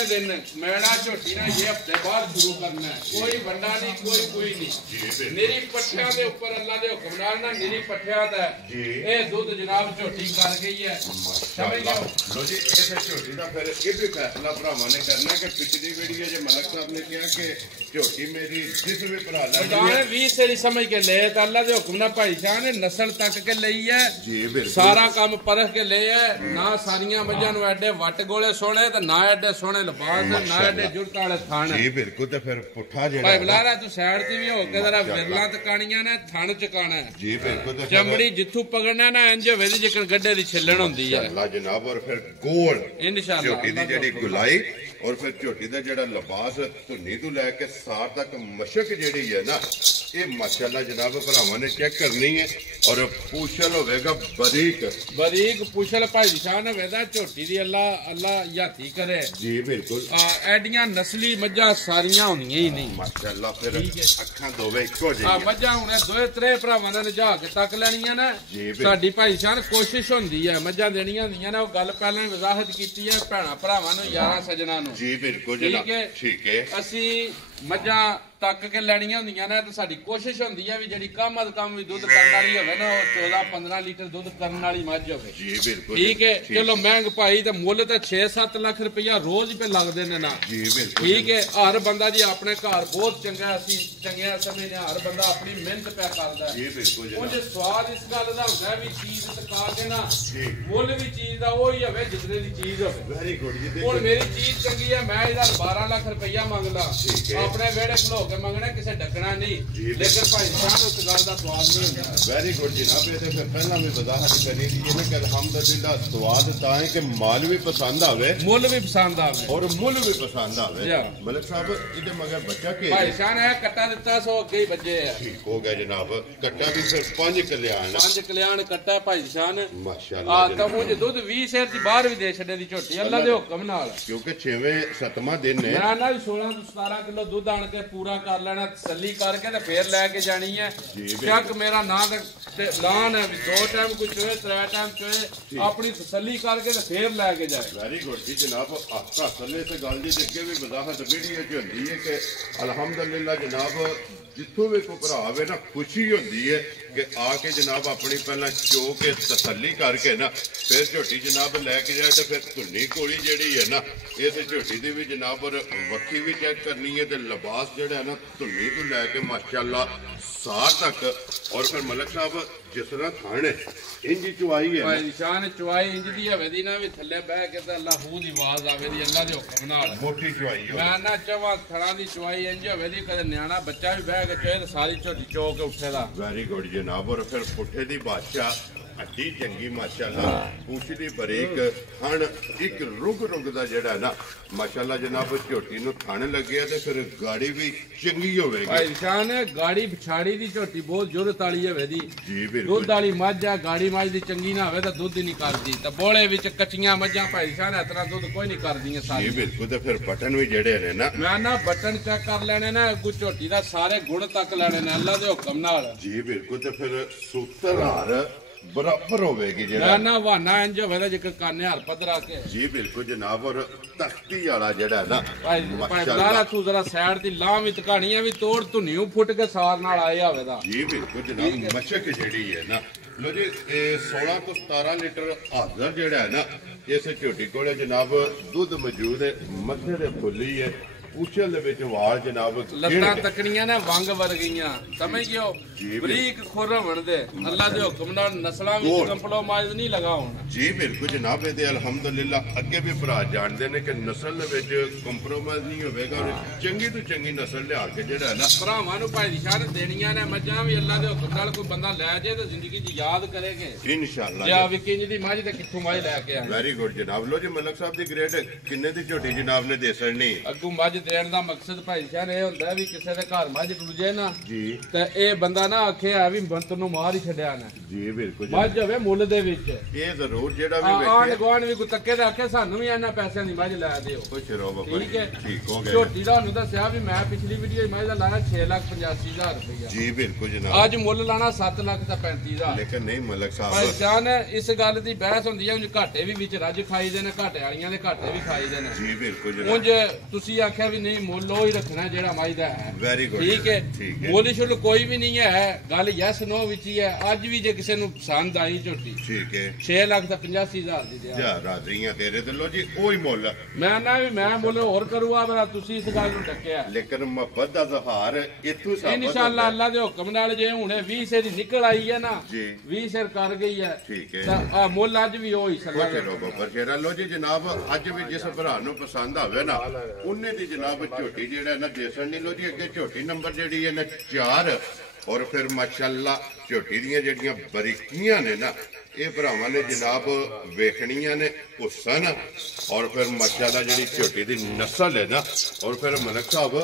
ਦਿਨ ਮੈੜਾ ਝੋਟੀ ਨਾ ਇਹ ਹਫਤੇ ਬਾਅਦ ਸ਼ੁਰੂ ਕਰਨਾ ਹੈ, ਕੋਈ ਵੱਡਾ ਨਹੀਂ ਕੋਈ ਨਹੀਂ, ਨਿਰੀ ਪੱਠਿਆਂ ਦੇ ਉੱਪਰ ਅੱਲਾ ਦੇ ਹੁਕਮ ਨਾਲ ਨਾ ਨਿਰੀ ਪੱਠਿਆਂ ਦਾ ਇਹ ਦੁੱਧ ਜਨਾਬ ਝੋਟੀ ਕਰ ਗਈ ਹੈ, ਸਮਝ ਲਓ। ਲੋ ਜੀ ਇਸ ਝੋਟੀ ਦਾ ਫਿਰ ਇਹ ਵੀ ਫੈਸਲਾ ਭਰਾਵਾਂ ਨੇ ਕਰਨਾ ਕਿ ਪਿਛਲੀ ਵੀਡੀਓ ਜੇ ਮਲਕ ਸਾਹਿਬ ਨੇ ਕਿਹਾ ਕਿ ਝੋਟੀ ਮੇਰੀ ਜਿਸ ਵੀ ਭਰਾ ਲੈ 20 ਸੇਰੀ ਸਮਝ ਕੇ ਲੈ ਤਾਂ ਅੱਲਾ ਦੇ ਹੁਕਮ ਨਾਲ ਭਾਈ ਸਾਹਿਬ ਨੇ ਨਸਲ ਤੱਕ ਕੇ ਲਈ ਹੈ ਜੀ। ਬਿਲਕੁਲ ਸਾਰਾ ਕੰਮ ਪਰਖ ਕੇ ਲੈ ਹੈ, ਨਾ ਸਾਰੀਆਂ ਮੱਝਾਂ ਨੂੰ ਐਡੇ ਵੱਟ ਗੋਲੇ ਸੋਹਣੇ ਤੇ ਨਾ ਐਡੇ ਸੋਹਣੇ ਲਿਬਾਸ, ਨਾ ਐਡੇ ਜੁਰਤਾਂ ਵਾਲੇ ਥਣ ਜੀ। ਬਿਲਕੁਲ ਤੇ ਫਿਰ ਪੁੱਠਾ ਜਿਹੜਾ ਭਾਈ ਬਲਾਰਾ ਤੂੰ ਸਾਈਡ ਤੇ ਵੀ ਹੋ ਕੇ ਜ਼ਰਾ ਵਿਰਲਾਂ ਤਕਾਣੀਆਂ ਨੇ ਥਣ ਚਕਾਣਾ ਜੀ। ਬਿਲਕੁਲ ਚਮੜੀ ਜਿੱਥੋਂ ਪਕੜਨਾ ਨਾ ਇੰਜ ਹੋਵੇ ਦੀ ਜਿਕਰ ਗੱਡੇ ਦੀ ਛਿੱਲਣ ਹੁੰਦੀ ਹੈ ਅੱਲਾ ਜਨਾਬ। ਔਰ ਫਿਰ ਗੋਲ ਇਨਸ਼ਾਅੱਲਾ ਝੋਟੀ ਦੀ ਜਿਹੜੀ ਗੁਲਾਈ ਔਰ ਫਿਰ ਝੋਟੀ ਦਾ ਜਿਹੜਾ ਲਿਬਾਸ ਧੁੰਨੀ ਤੋਂ ਲੈ ਕੇ ਸਾਰ ਤੱਕ ਮਸ਼ਕ ਜਿਹੜੀ ਹੈ ਨਾ, ਇਹ ਮਾਸ਼ਾਅੱਲਾ ਜਨਾਬ ਭਰਾਵਾਂ ਨੇ ਚੈੱਕ ਕਰਨੀ ਹੈ। ਔਰ ਪੁੱਛਲ ਹੋਵੇਗਾ ਬਰੀਕ ਪੁੱਛਲ ਭਾਈ ਨਿਸ਼ਾਨ ਹੋਵੇਗਾ ਝੋਟੀ ਦੀ ਅੱਲਾ ਯਾਤੀ ਕਰੇ ਜੀ। ਬਿਲਕੁਲ ਐਡੀਆਂ ਨਸਲੀ ਮੱਝਾਂ ਸਾਰੀਆਂ ਹੁੰਦੀਆਂ ਹੀ ਨਹੀਂ ਮਾਸ਼ਾਅੱਲਾ, ਫਿਰ ਅੱਖਾਂ ਦੋਵੇਂ ਇੱਕੋ ਜਿਹੀਆਂ ਮੱਝਾਂ ਹੁਣ ਦੋਏ ਤਰੇ ਭਰਾਵਾਂ ਨੇ ਨਜਾ ਕੇ ਤੱਕ ਲੈਣੀਆਂ ਨਾ। ਸਾਡੀ ਭਾਈ ਨਿਸ਼ਾਨ ਕੋਸ਼ਿਸ਼ ਹੁੰਦੀ ਹੈ ਮੱਝਾਂ ਦੇਣੀਆਂ ਹੁੰਦੀਆਂ ਨੇ, ਉਹ ਗੱਲ ਪਹਿਲਾਂ ਹੀ ਵਜ਼ਾਹਤ ਕੀਤੀ ਹੈ ਭੈਣਾਂ ਭਰਾਵਾਂ ਨੂੰ ਯਾਰਾਂ ਸੱਜਣਾ ਨੂੰ ਜੀ। ਬਿਲਕੁਲ ਜਨਾਬ, ਠੀਕ ਹੈ। ਅਸੀਂ ਮੱਝਾਂ ਤੱਕ ਕੇ ਲੈਣੀਆਂ ਹੁੰਦੀਆਂ ਨੇ ਤੇ ਸਾਡੀ ਕੋਸ਼ਿਸ਼ ਹੁੰਦੀ ਹੈ ਵੀ ਜਿਹੜੀ ਕਮ ਅਦ ਕਮ ਵੀ ਦੁੱਧ ਕਰਨ ਵਾਲੀ ਹੋਵੇ ਨਾ, ਉਹ 14-15 ਲੀਟਰ ਦੁੱਧ ਕਰਨ ਵਾਲੀ ਮੱਝ ਹੋਵੇ ਜੀ। ਬਿਲਕੁਲ ਠੀਕ ਹੈ। ਚਲੋ ਮਹਿੰਗ ਭਾਈ ਤੇ ਮੁੱਲ ਤੇ 6-7 ਲੱਖ ਰੁਪਇਆ ਰੋਜ਼ ਪੇ ਲੱਗਦੇ ਨੇ ਨਾ ਜੀ। ਬਿਲਕੁਲ ਠੀਕ ਹੈ। ਹਰ ਬੰਦਾ ਜੀ ਆਪਣੇ ਘਰ ਬਹੁਤ ਚੰਗਾ, ਅਸੀਂ ਚੰਗਿਆ ਸਮਝਦੇ ਹਾਂ, ਹਰ ਬੰਦਾ ਆਪਣੀ ਮਿਹਨਤ ਪਿਆ ਕਰਦਾ ਜੀ। ਬਿਲਕੁਲ ਉਹ ਜੇ ਸਵਾਦ ਇਸ ਗੱਲ ਦਾ ਹੁੰਦਾ ਵੀ ਚੀਜ਼ ਤਕਾ ਕੇ ਨਾ ਮੁੱਲ ਵੀ ਚੀਜ਼ ਦਾ ਉਹੀ ਹੋਵੇ ਜਿਤਨੇ ਦੀ ਚੀਜ਼ ਹੋਵੇ। ਵੈਰੀ ਗੁੱਡ ਜੀ। ਹੁਣ ਮੇਰੀ ਚੀਜ਼ ਚੰਗੀ ਹੈ, ਮੈਂ ਇਹਦਾ 12 ਲੱਖ ਰੁਪਇਆ ਮੰਗਦਾ, ਆਪਣੇ ਵਿਹੜੇ ਖਲੋ ਕੇ ਮੰਗਣਾ, ਕਿਸੇ ਡੱਕਣਾ ਨਹੀਂ, ਲੇਕਿਨ ਭਾਈ ਸਾਹਿਬ ਉਸ ਗੱਲ ਦਾ ਸਵਾਦ ਨਹੀਂ ਹੁੰਦਾ। ਵੈਰੀ ਗੁੱਡ ਜਨਾਬ। ਇਹ ਤੇ ਫਿਰ ਪਹਿਲਾਂ ਵੀ ਵਜ਼ਾਹਤ ਕਰਨੀ ਸੀ ਕਿ ਅਲਹਮਦੁਲਿਲਾ ਸਵਾਦ ਤਾਂ ਹੈ ਕਿ ਮਾਲ ਵੀ ਪਸੰਦ ਆਵੇ, ਮੁੱਲ ਵੀ ਪਸੰਦ ਆਵੇ ਔਰ ਮੁੱਲ ਵੀ ਪਸੰਦ ਆਵੇ। ਮਲਕ ਸਾਹਿਬ ਇਹਦੇ ਮਗਰ ਬੱਚਾ ਕੇ ਭਾਈ ਸਾਹਿਬ ਨੇ ਕੱਟਾ ਦਿੱਤਾ ਸੋ ਅੱਗੇ ਹੀ ਵੱਜੇ ਆ। ਠੀਕ ਹੋ ਗਿਆ ਜਨਾਬ। ਕੱਟਾ ਵੀ ਫਿਰ 5 ਕਲਿਆਣ ਕੱਟਾ ਭਾਈ ਸਾਹਿਬ ਨੇ ਮਾਸ਼ਾਅੱਲਾ। ਤਾਂ ਉਹ ਜੇ ਦੁੱਧ 20 ਸਿਰ ਦੀ ਬਾਹਰ ਵੀ ਦੇ ਛੱਡੇ ਦੀ ਝੋਟੀ ਅੱਲਾ ਦੇ ਹੁਕਮ ਨਾਲ, ਕਿਉਂਕਿ 6ਵੇਂ-7ਵਾਂ ਦਿਨ ਨੇ ਮੈਂ ਨਾ 16 ਤੋਂ 17 ਕਿਲੋ ਦੁੱਧ ਆਣ ਕੇ ਪੂਰਾ ਕਰ ਲੈਣਾ, ਤਸੱਲੀ ਕਰਕੇ ਤੇ ਫੇਰ ਲੈ ਕੇ ਜਾਣੀ ਹੈ। ਚੱਕ ਮੇਰਾ ਨਾਂ ਤੇ ਲਾਨ ਹੈ ਵੀ 2 ਟਾਈਮ ਕੋਈ ਚੋਏ 3 ਟਾਈਮ ਚੋਏ, ਆਪਣੀ ਤਸੱਲੀ ਕਰਕੇ ਤੇ ਫੇਰ ਲੈ ਕੇ ਜਾਏ। ਵੈਰੀ ਗੁੱਡ ਜੀ ਜਨਾਬ। ਆਖਾ ਥੱਲੇ ਤੇ ਗੱਲ ਦੀ ਅੱਗੇ ਵੀ ਵਜ਼ਾਹਤ ਵੀਡੀਓ ਚ ਹੁੰਦੀ ਹੈ ਕਿ ਅਲਹਮਦੁਲਿਲਾ ਜਨਾਬ ਜਿੱਥੋਂ ਵੀ ਕੋਈ ਭਰਾ ਆਵੇ ਨਾ ਖੁਸ਼ੀ ਹੁੰਦੀ ਹੈ ਕਿ ਆ ਕੇ ਜਨਾਬ ਆਪਣੀ ਪਹਿਲਾਂ ਚੋ ਕੇ ਤਸੱਲੀ ਕਰਕੇ ਨਾ ਫਿਰ ਝੋਟੀ ਜਨਾਬ ਲੈ ਕੇ ਜਾਏ। ਤੇ ਫਿਰ ਧੁੰਨੀ ਕੋਲੀ ਜਿਹੜੀ ਹੈ ਨਾ, ਇਹ ਤੇ ਝੋਟੀ ਦੀ ਵੀ ਜਨਾਬ ਔਰ ਵੱਖੀ ਵੀ ਚੈੱਕ ਕਰਨੀ ਹੈ ਤੇ ਲਿਬਾਸ ਜਿਹੜਾ ਹੈ ਨਾ ਧੁੰਨੀ ਤੋਂ ਲੈ ਕੇ ਮਾਸ਼ਾਅੱਲਾ ਸਾਰ ਤੱਕ। ਔਰ ਫਿਰ ਮਲਕ ਸਾਹਿਬ ਜਿਸ ਤਰ੍ਹਾਂ ਖਾਣੇ ਇੰਜ ਚੁਆਈ ਹੈ ਭਾਈ ਨਿਸ਼ਾਨ ਚੁਆਈ ਇੰਜ ਦੀ ਹੋਵੇ ਦੀ ਨਾ ਵੀ ਥੱਲੇ ਬਹਿ ਕੇ ਤੇ ਅੱਲਾਹ ਹੂ ਦੀ ਆਵਾਜ਼ ਆਵੇ ਦੀ ਅੱਲਾ ਦੇ ਹੁਕਮ ਨਾਲ ਮੋਟੀ ਚੁਆਈ ਹੋਵੇ। ਮੈਂ ਨਾ ਚਾਹਾਂ ਥੜਾਂ ਦੀ ਚੁਆਈ ਇੰਜ ਹੋਵੇ ਦੀ ਕਦੇ ਨਿਆਣਾ ਬੱਚਾ ਵੀ ਬਹਿ ਕੇ ਚੋਏ ਤੇ ਸਾਰੀ ਝੋਟੀ ਚੋ ਕੇ ਉੱਠੇ ਦਾ। ਵੈਰੀ ਗੁੱਡ ਜਨਾਬ। ਔਰ ਫਿਰ ਪੁੱਠੇ ਦੀ ਬਾਦਸ਼ਾਹ ਅੱਡੀ ਚੰਗੀ ਮਾਸ਼ਾਅੱਲਾ, ਪੂਛ ਬਰੀਕ, ਥਣ ਇੱਕ ਰੁਗ ਦਾ ਜਿਹੜਾ ਨਾ ਮਾਸ਼ਾਅੱਲਾ ਜਨਾਬ ਝੋਟੀ ਨੂੰ ਥਣ ਲੱਗਿਆ ਤੇ ਫਿਰ ਗਾੜੀ ਵੀ ਚੰਗੀ ਹੋਵੇਗੀ। ਭਾਈ ਨਿਸ਼ਾਨ ਗਾੜੀ ਪਛਾੜੀ ਦੀ ਝੋਟੀ ਬਹੁਤ ਜ਼ੋਰਤ ਵਾਲੀ ਹੋਵੇ ਦੀ ਜੀ। ਬਿਲਕੁਲ ਦੁੱਧ ਵਾਲੀ ਮੱਝ ਆ, ਗਾੜੀ ਮੱਝ ਦੀ ਚੰਗੀ ਨਾ ਹੋਵੇ ਤਾਂ ਦੁੱਧ ਹੀ ਨਹੀਂ ਕਰਦੀ, ਤਾਂ ਬੋਲੇ ਵਿੱਚ ਕੱਚੀਆਂ ਮੱਝਾਂ ਭਾਈ ਨਿਸ਼ਾਨ ਇਸ ਤਰ੍ਹਾਂ ਦੁੱਧ ਕੋਈ ਨਹੀਂ ਕਰਦੀਆਂ ਸਾਰੀ। ਜੀ ਬਿਲਕੁਲ। ਤੇ ਫਿਰ ਬਟਨ ਵੀ ਜਿਹੜੇ ਨੇ ਨਾ, ਮੈਂ ਨਾ ਬਟਨ ਚੈੱਕ ਕਰ ਲੈਣੇ ਨਾ, ਅੱਗੂ ਝੋਟੀ ਦਾ ਸਾਰੇ ਗੁਣ ਤੱਕ ਲੈਣੇ ਨੇ ਅੱਲਾ ਦੇ ਹੁਕਮ ਨਾਲ। ਜੀ ਬਿਲਕੁਲ। ਤੇ ਫਿਰ ਸੂਤਰ ਹਾਰ ਬਰਾਬਰ ਹੋਵੇਗੀ ਜਿਹੜਾ ਨਾ ਵਾਨਾ ਇੰਜ ਹੋਵੇ ਦਾ ਜਿਕਰ ਕਾਨੇ ਹਰ ਪੱਧਰਾ ਕੇ। ਜੀ ਬਿਲਕੁਲ ਜਨਾਬ। ਔਰ ਤਖਤੀ ਵਾਲਾ ਜਿਹੜਾ ਨਾ ਭਾਈ ਬਲਾਰਾ ਤੂੰ ਜ਼ਰਾ ਸਾਈਡ ਦੀ ਲਾਹ ਵੀ ਤਕਾਣੀਆਂ ਵੀ ਤੋੜ ਧੁਨੀਓ ਫੁੱਟ ਕੇ ਸਾਰ ਨਾਲ ਆਏ ਹੋਵੇ ਦਾ। ਜੀ ਬਿਲਕੁਲ ਜਨਾਬ। ਮਸ਼ਕ ਜਿਹੜੀ ਹੈ ਨਾ, ਲੋ ਜੀ ਇਹ 16 ਤੋਂ 17 ਲੀਟਰ ਹਾਜ਼ਰ ਜਿਹੜਾ ਹੈ ਨਾ ਇਸ ਝੋਟੀ ਕੋਲੇ ਜਨਾਬ ਦੁੱਧ ਮੌਜੂਦ ਹੈ, ਮੱਥੇ ਦੇ ਫੁੱਲੀ ਹੈ, ਪੁੱਛਲ ਦੇ ਵਿੱਚ ਵਾਲ ਜਨਾਬ ਲੱਤਾਂ ਤਕੜੀਆਂ ਨੇ ਵੰਗ ਵਰਗੀਆਂ ਸਮਝ ਗਿਓ ਬਰੀਕ ਖੁਰ ਹੋਣ ਦੇ ਅੱਲਾ ਦੇ ਹੁਕਮ ਨਾਲ ਨਸਲਾਂ ਵਿੱਚ ਕੰਪਰੋਮਾਈਜ਼ ਨਹੀਂ ਲਗਾ ਹੋਣਾ ਜੀ ਬਿਲਕੁਲ ਜਨਾਬ ਇਹਦੇ ਅਲਹਮਦੁਲਿਲਾ ਅੱਗੇ ਵੀ ਭਰਾ ਜਾਣਦੇ ਨੇ ਕਿ ਨਸਲ ਦੇ ਵਿੱਚ ਕੰਪਰੋਮਾਈਜ਼ ਨਹੀਂ ਹੋਵੇਗਾ ਔਰ ਚੰਗੀ ਤੋਂ ਚੰਗੀ ਨਸਲ ਲਿਆ ਕੇ ਜਿਹੜਾ ਨਾ ਭਰਾਵਾਂ ਨੂੰ ਭਾਈ ਨਿਸ਼ਾਨ ਦੇਣੀਆਂ ਨੇ ਮੱਝਾਂ ਵੀ ਅੱਲਾ ਦੇ ਹੁਕਮ ਨਾਲ ਕੋਈ ਬੰਦਾ ਲੈ ਜਾਏ ਤਾਂ ਜ਼ਿੰਦਗੀ 'ਚ ਯਾਦ ਕਰੇਗੇ ਇਨਸ਼ਾਅੱਲਾ ਜਾਂ ਵੀ ਕਿੰਜ ਦੀ ਮੱਝ ਤੇ ਕਿੱਥੋਂ ਮੱਝ ਲੈ ਕੇ ਆਏ ਵੈਰੀ ਗੁੱਡ ਜਨਾਬ ਲੋ ਜੀ ਮਲਕ ਸਾਹਿਬ ਦੀ ਗ੍ਰੇਟ ਕਿੰਨੇ ਦੀ ਝੋਟੀ ਜਨਾਬ ਨੇ ਦੇ ਸੜਨੀ ਅੱਗੋਂ ਮੱਝ ਦੇਣ ਦਾ ਮਕਸਦ ਭਾਈ ਨਿਸ਼ਾਨ ਇਹ ਹੁੰਦਾ ਵੀ ਕਿਸੇ ਦੇ ਘਰ ਮੱਝ ਟੁੱਜੇ ਨਾ ਜੀ ਤੇ ਇਹ ਬੰਦਾ ਨਾ ਆਖਿਆ ਵੀ ਬੰਤ ਨੂੰ ਮਾਰ ਹੀ ਛੱਡਿਆ ਨਾ ਜੀ ਬਿਲਕੁਲ ਮੱਝ ਹੋਵੇ ਮੁੱਲ ਦੇ ਵਿੱਚ ਇਹ ਜ਼ਰੂਰ ਜਿਹੜਾ ਵੀ ਆਣ ਵੇਖੇ ਗਵਾਣ ਵੀ ਕੋਈ ਤੱਕੇ ਦੇ ਆਖੇ ਸਾਨੂੰ ਵੀ ਇਹਨਾਂ ਪੈਸਿਆਂ ਦੀ ਮੱਝ ਲੈ ਦਿਓ ਖੁਸ਼ ਰਹੋ ਬਾਬਾ ਠੀਕ ਹੈ ਠੀਕ ਹੋ ਗਿਆ ਝੋਟੀ ਦਾ ਉਹਨੂੰ ਦੱਸਿਆ ਵੀ ਮੈਂ ਪਿਛਲੀ ਵੀਡੀਓ ਮੱਝ ਦਾ ਲਾਇਆ 6,85,000 ਰੁਪਇਆ ਜੀ ਬਿਲਕੁਲ ਜਨਾਬ ਅੱਜ ਮੁੱਲ ਲਾਣਾ 7,35,000 ਲੇਕਿਨ ਨਹੀਂ ਮਲਕ ਸਾਹਿਬ ਭਾਈ ਜਾਨ ਇਸ ਗੱਲ ਦੀ ਬਹਿਸ ਹੁੰਦੀ ਹੈ ਉਂਝ ਘਾਟੇ ਵੀ ਵਿੱਚ ਰੱਜ ਖਾਈਦੇ ਨੇ ਘਾਟੇ ਵਾਲੀਆਂ ਦੇ ਘਾਟੇ ਵੀ ਖਾਈਦੇ ਨੇ ਜੀ ਬਿਲਕੁਲ ਜਨਾਬ ਉਂਝ ਤੁਸੀਂ ਆਖਿਆ ਵੀ ਨਹੀਂ ਮੁੱਲ ਉਹ ਹੀ ਰੱਖਣਾ ਜਿਹੜਾ ਮੱਝ ਦਾ ਹੈ ਵੈਰੀ ਗੁੱਡ ਠੀਕ ਹੈ ਠੀਕ ਹੈ ਮੁੱਲ ਸ਼ੁੱਲ ਕੋਈ ਵੀ ਨਹੀਂ ਹੈ ਗੱਲ ਯੈਸ ਨੋ ਵਿੱਚ ਹੀ ਹੈ ਅੱਜ ਵੀ ਜੇ ਕਿਸੇ ਨੂੰ ਪਸੰਦ ਆਈ ਝੋਟੀ ਠੀਕ ਹੈ 6,85,000 ਦੀ ਦਿਆ ਜਾ ਰਾਜ਼ੀਆਂ ਤੇਰੇ ਦਿਲੋਂ ਜੀ ਉਹੀ ਮੁੱਲ ਮੈਂ ਨਾ ਵੀ ਮੈਂ ਮੁੱਲ ਹੋਰ ਕਰੂਗਾ ਪਰ ਤੁਸੀਂ ਇਸ ਗੱਲ ਨੂੰ ਡੱਕਿਆ ਲੇਕਿਨ ਮੁਹੱਬਤ ਦਾ ਜ਼ਹਾਰ ਇੱਥੋਂ ਸਾਬਤ ਇਨਸ਼ਾਅੱਲਾ ਅੱਲਾ ਦੇ ਹੁਕਮ ਨਾਲ ਜੇ ਹੁਣੇ 20 ਸੇ ਦੀ ਨਿਕਲ ਆਈ ਹੈ ਨਾ ਜੀ 20 ਸਿਰ ਕਰ ਗਈ ਹੈ ਠੀਕ ਹੈ ਤਾਂ ਆ ਮੁੱਲ ਅੱਜ ਵੀ ਉਹੀ ਸੱਲਾ ਖੁਸ਼ ਰਹੋ ਬੱਬਰ ਸ਼ੇਰਾ ਲੋ ਜੀ ਜਨਾਬ ਅੱਜ ਵੀ ਜਿਸ ਭਰਾ ਨੂੰ ਪਸੰਦ ਆਵੇ ਨਾ ਉਹਨੇ ਦੀ ਜਨਾਬ ਝੋਟੀ ਜਿਹੜਾ ਨਾ ਦੇਸਣ ਨਹੀਂ ਲੋ ਜੀ ਅੱਗੇ ਝੋਟੀ ਨੰਬਰ ਜਿਹੜੀ ਹੈ ਨਾ 4 ਔਰ ਫਿਰ ਮਾਸ਼ਾਅੱਲਾ ਝੋਟੀ ਦੀਆਂ ਜਿਹੜੀਆਂ ਬਰੀਕੀਆਂ ਨੇ ਨਾ ਇਹ ਭਰਾਵਾਂ ਨੇ ਜਨਾਬ ਵੇਖਣੀਆਂ ਨੇ ਹੁਸਨ ਔਰ ਫਿਰ ਮਾਸ਼ਾਅੱਲਾ ਜਿਹੜੀ ਝੋਟੀ ਦੀ ਨਸਲ ਹੈ ਨਾ ਔਰ ਫਿਰ ਮਲਕ ਸਾਹਿਬ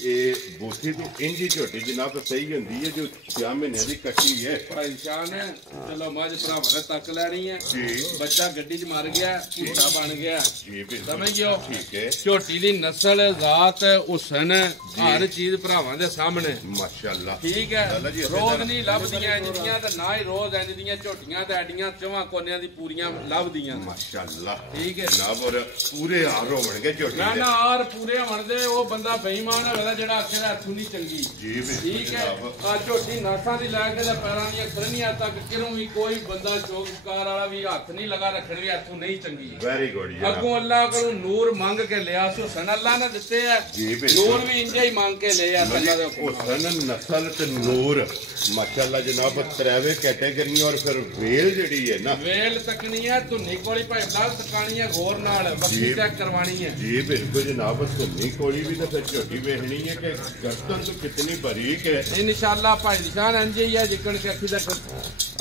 ਇਹ ਬੋਥੀ ਤੋਂ ਇੰਜੀ ਝੋਟੀ ਜਨਾਬ ਸਹੀ ਹੁੰਦੀ ਹੈ ਜੋ 6 ਮਹੀਨਿਆਂ ਦੀ ਕੱਟੀ ਹੈ ਭਾਈ ਸ਼ਾਨ ਚਲੋ ਮੱਝ ਭਰਾਵਾਂ ਨੇ ਤੱਕ ਲੈਣੀ ਹੈ ਜੀ ਬੱਚਾ ਗੱਡੀ 'ਚ ਮਰ ਗਿਆ ਝੂਠਾ ਬਣ ਗਿਆ ਜੀ ਬਿਲਕੁਲ ਸਮਝ ਗਿਓ ਠੀਕ ਹੈ ਝੋਟੀ ਦੀ ਨਸਲ ਜ਼ਾਤ ਹੁਸਨ ਹਰ ਚੀਜ਼ ਭਰਾਵਾਂ ਦੇ ਸਾਹਮਣੇ ਮਾਸ਼ਾਅੱਲਾ ਠੀਕ ਹੈ ਰੋਜ਼ ਨਹੀਂ ਲੱਭਦੀਆਂ ਇੰਜੀਆਂ ਤੇ ਨਾ ਹੀ ਰੋਜ਼ ਇੰਜ ਦੀਆਂ ਝੋਟੀਆਂ ਤੇ ਐਡੀਆਂ ਚੌਹਾਂ ਕੋਨਿਆਂ ਦੀ ਪੂਰੀਆਂ ਲੱਭਦੀਆਂ ਮਾਸ਼ਾਅੱਲਾ ਠੀਕ ਹੈ ਜਨਾਬ ਔਰ ਪੂਰੇ ਹਾਰ ਹੋਣਗੇ ਝੋਟੀ ਨਾ ਦੇ ਨਾ ਆਰ ਪੂਰੇ ਬਣਦੇ ਉਹ ਬੰਦਾ ਬੇਈਮਾਨ ਹੋਵੇਗਾ ਜਿਹੜਾ ਆਖੇਗਾ ਹੱਥੋਂ ਨਹੀਂ ਚੰਗੀ ਜੀ ਠੀਕ ਹੈ ਆ ਝੋਟੀ ਨਾਸਾਂ ਦੀ ਲੈ ਕੇ ਤੇ ਪੈਰਾਂ ਦੀਆਂ ਖਰਨੀਆਂ ਤੱਕ ਕਿਰੋਂ ਵੀ ਕੋਈ ਬੰਦਾ ਚੌਕਕਾਰ ਵਾਲਾ ਵੀ ਹੱਥ ਨਹੀਂ ਲਗਾ ਰੱਖਣ ਵੀ ਹੱਥੋਂ ਨਹੀਂ ਚੰਗੀ ਵੈਰੀ ਗੁੱਡ ਜਨਾਬ ਅੱਗੋਂ ਅੱਲਾਹ ਕੋਲੋਂ ਨੂਰ ਮੰਗ ਕੇ ਲਿਆ ਹੁਸਨ ਅੱਲਾਹ ਨੇ ਦਿੱਤੇ ਆ ਜੀ ਬਿਲਕੁਲ ਨੂਰ ਵੀ ਇੰਜੇ ਹੀ ਮੰਗ ਕੇ ਲਿਆ ਅੱਲਾਹ ਦੇ ਹੁਕਮ ਨਾਲ ਹੁਸਨ ਨਸਲ ਤੇ ਨੂਰ ਮਾਸ਼ਾਅੱਲਾ ਜਨਾਬ ਤਰੇਵੇ ਕੈਟੇਗਰੀਆਂ ਔਰ ਫਿਰ ਵੇਲ ਜਿਹੜੀ ਹੈ ਨਾ ਵੇਲ ਤੱਕਣੀ ਹੈ ਧੁੰਨੀ ਕੋਲੀ ਭਾਈ ਨਾਲ ਤਕਾਣੀ ਹੈ ਗੌਰ ਨਾਲ ਬੱਕੀ ਚੈੱਕ ਕਰਵਾਣੀ ਹੈ ਜੀ ਬਿਲਕੁਲ ਜਨਾਬ ਧੁੰਨੀ ਕੋਲੀ ਵੀ ਤਾਂ ਫਿਰ ਝੋਟੀ ਵੇਖਣੀ ਹੈ ਕਿ ਗਰਦਨ ਤੋਂ ਕਿਤਨੀ ਬਰੀਕ ਹੈ ਇਨਸ਼ਾਅੱਲਾ ਭਾਈ ਨਿਸ਼ਾਨ ਇੰਜੇ ਹੀ ਹੈ ਜਿੱਕਣ ਕੇ ਅੱਖੀ ਦਾ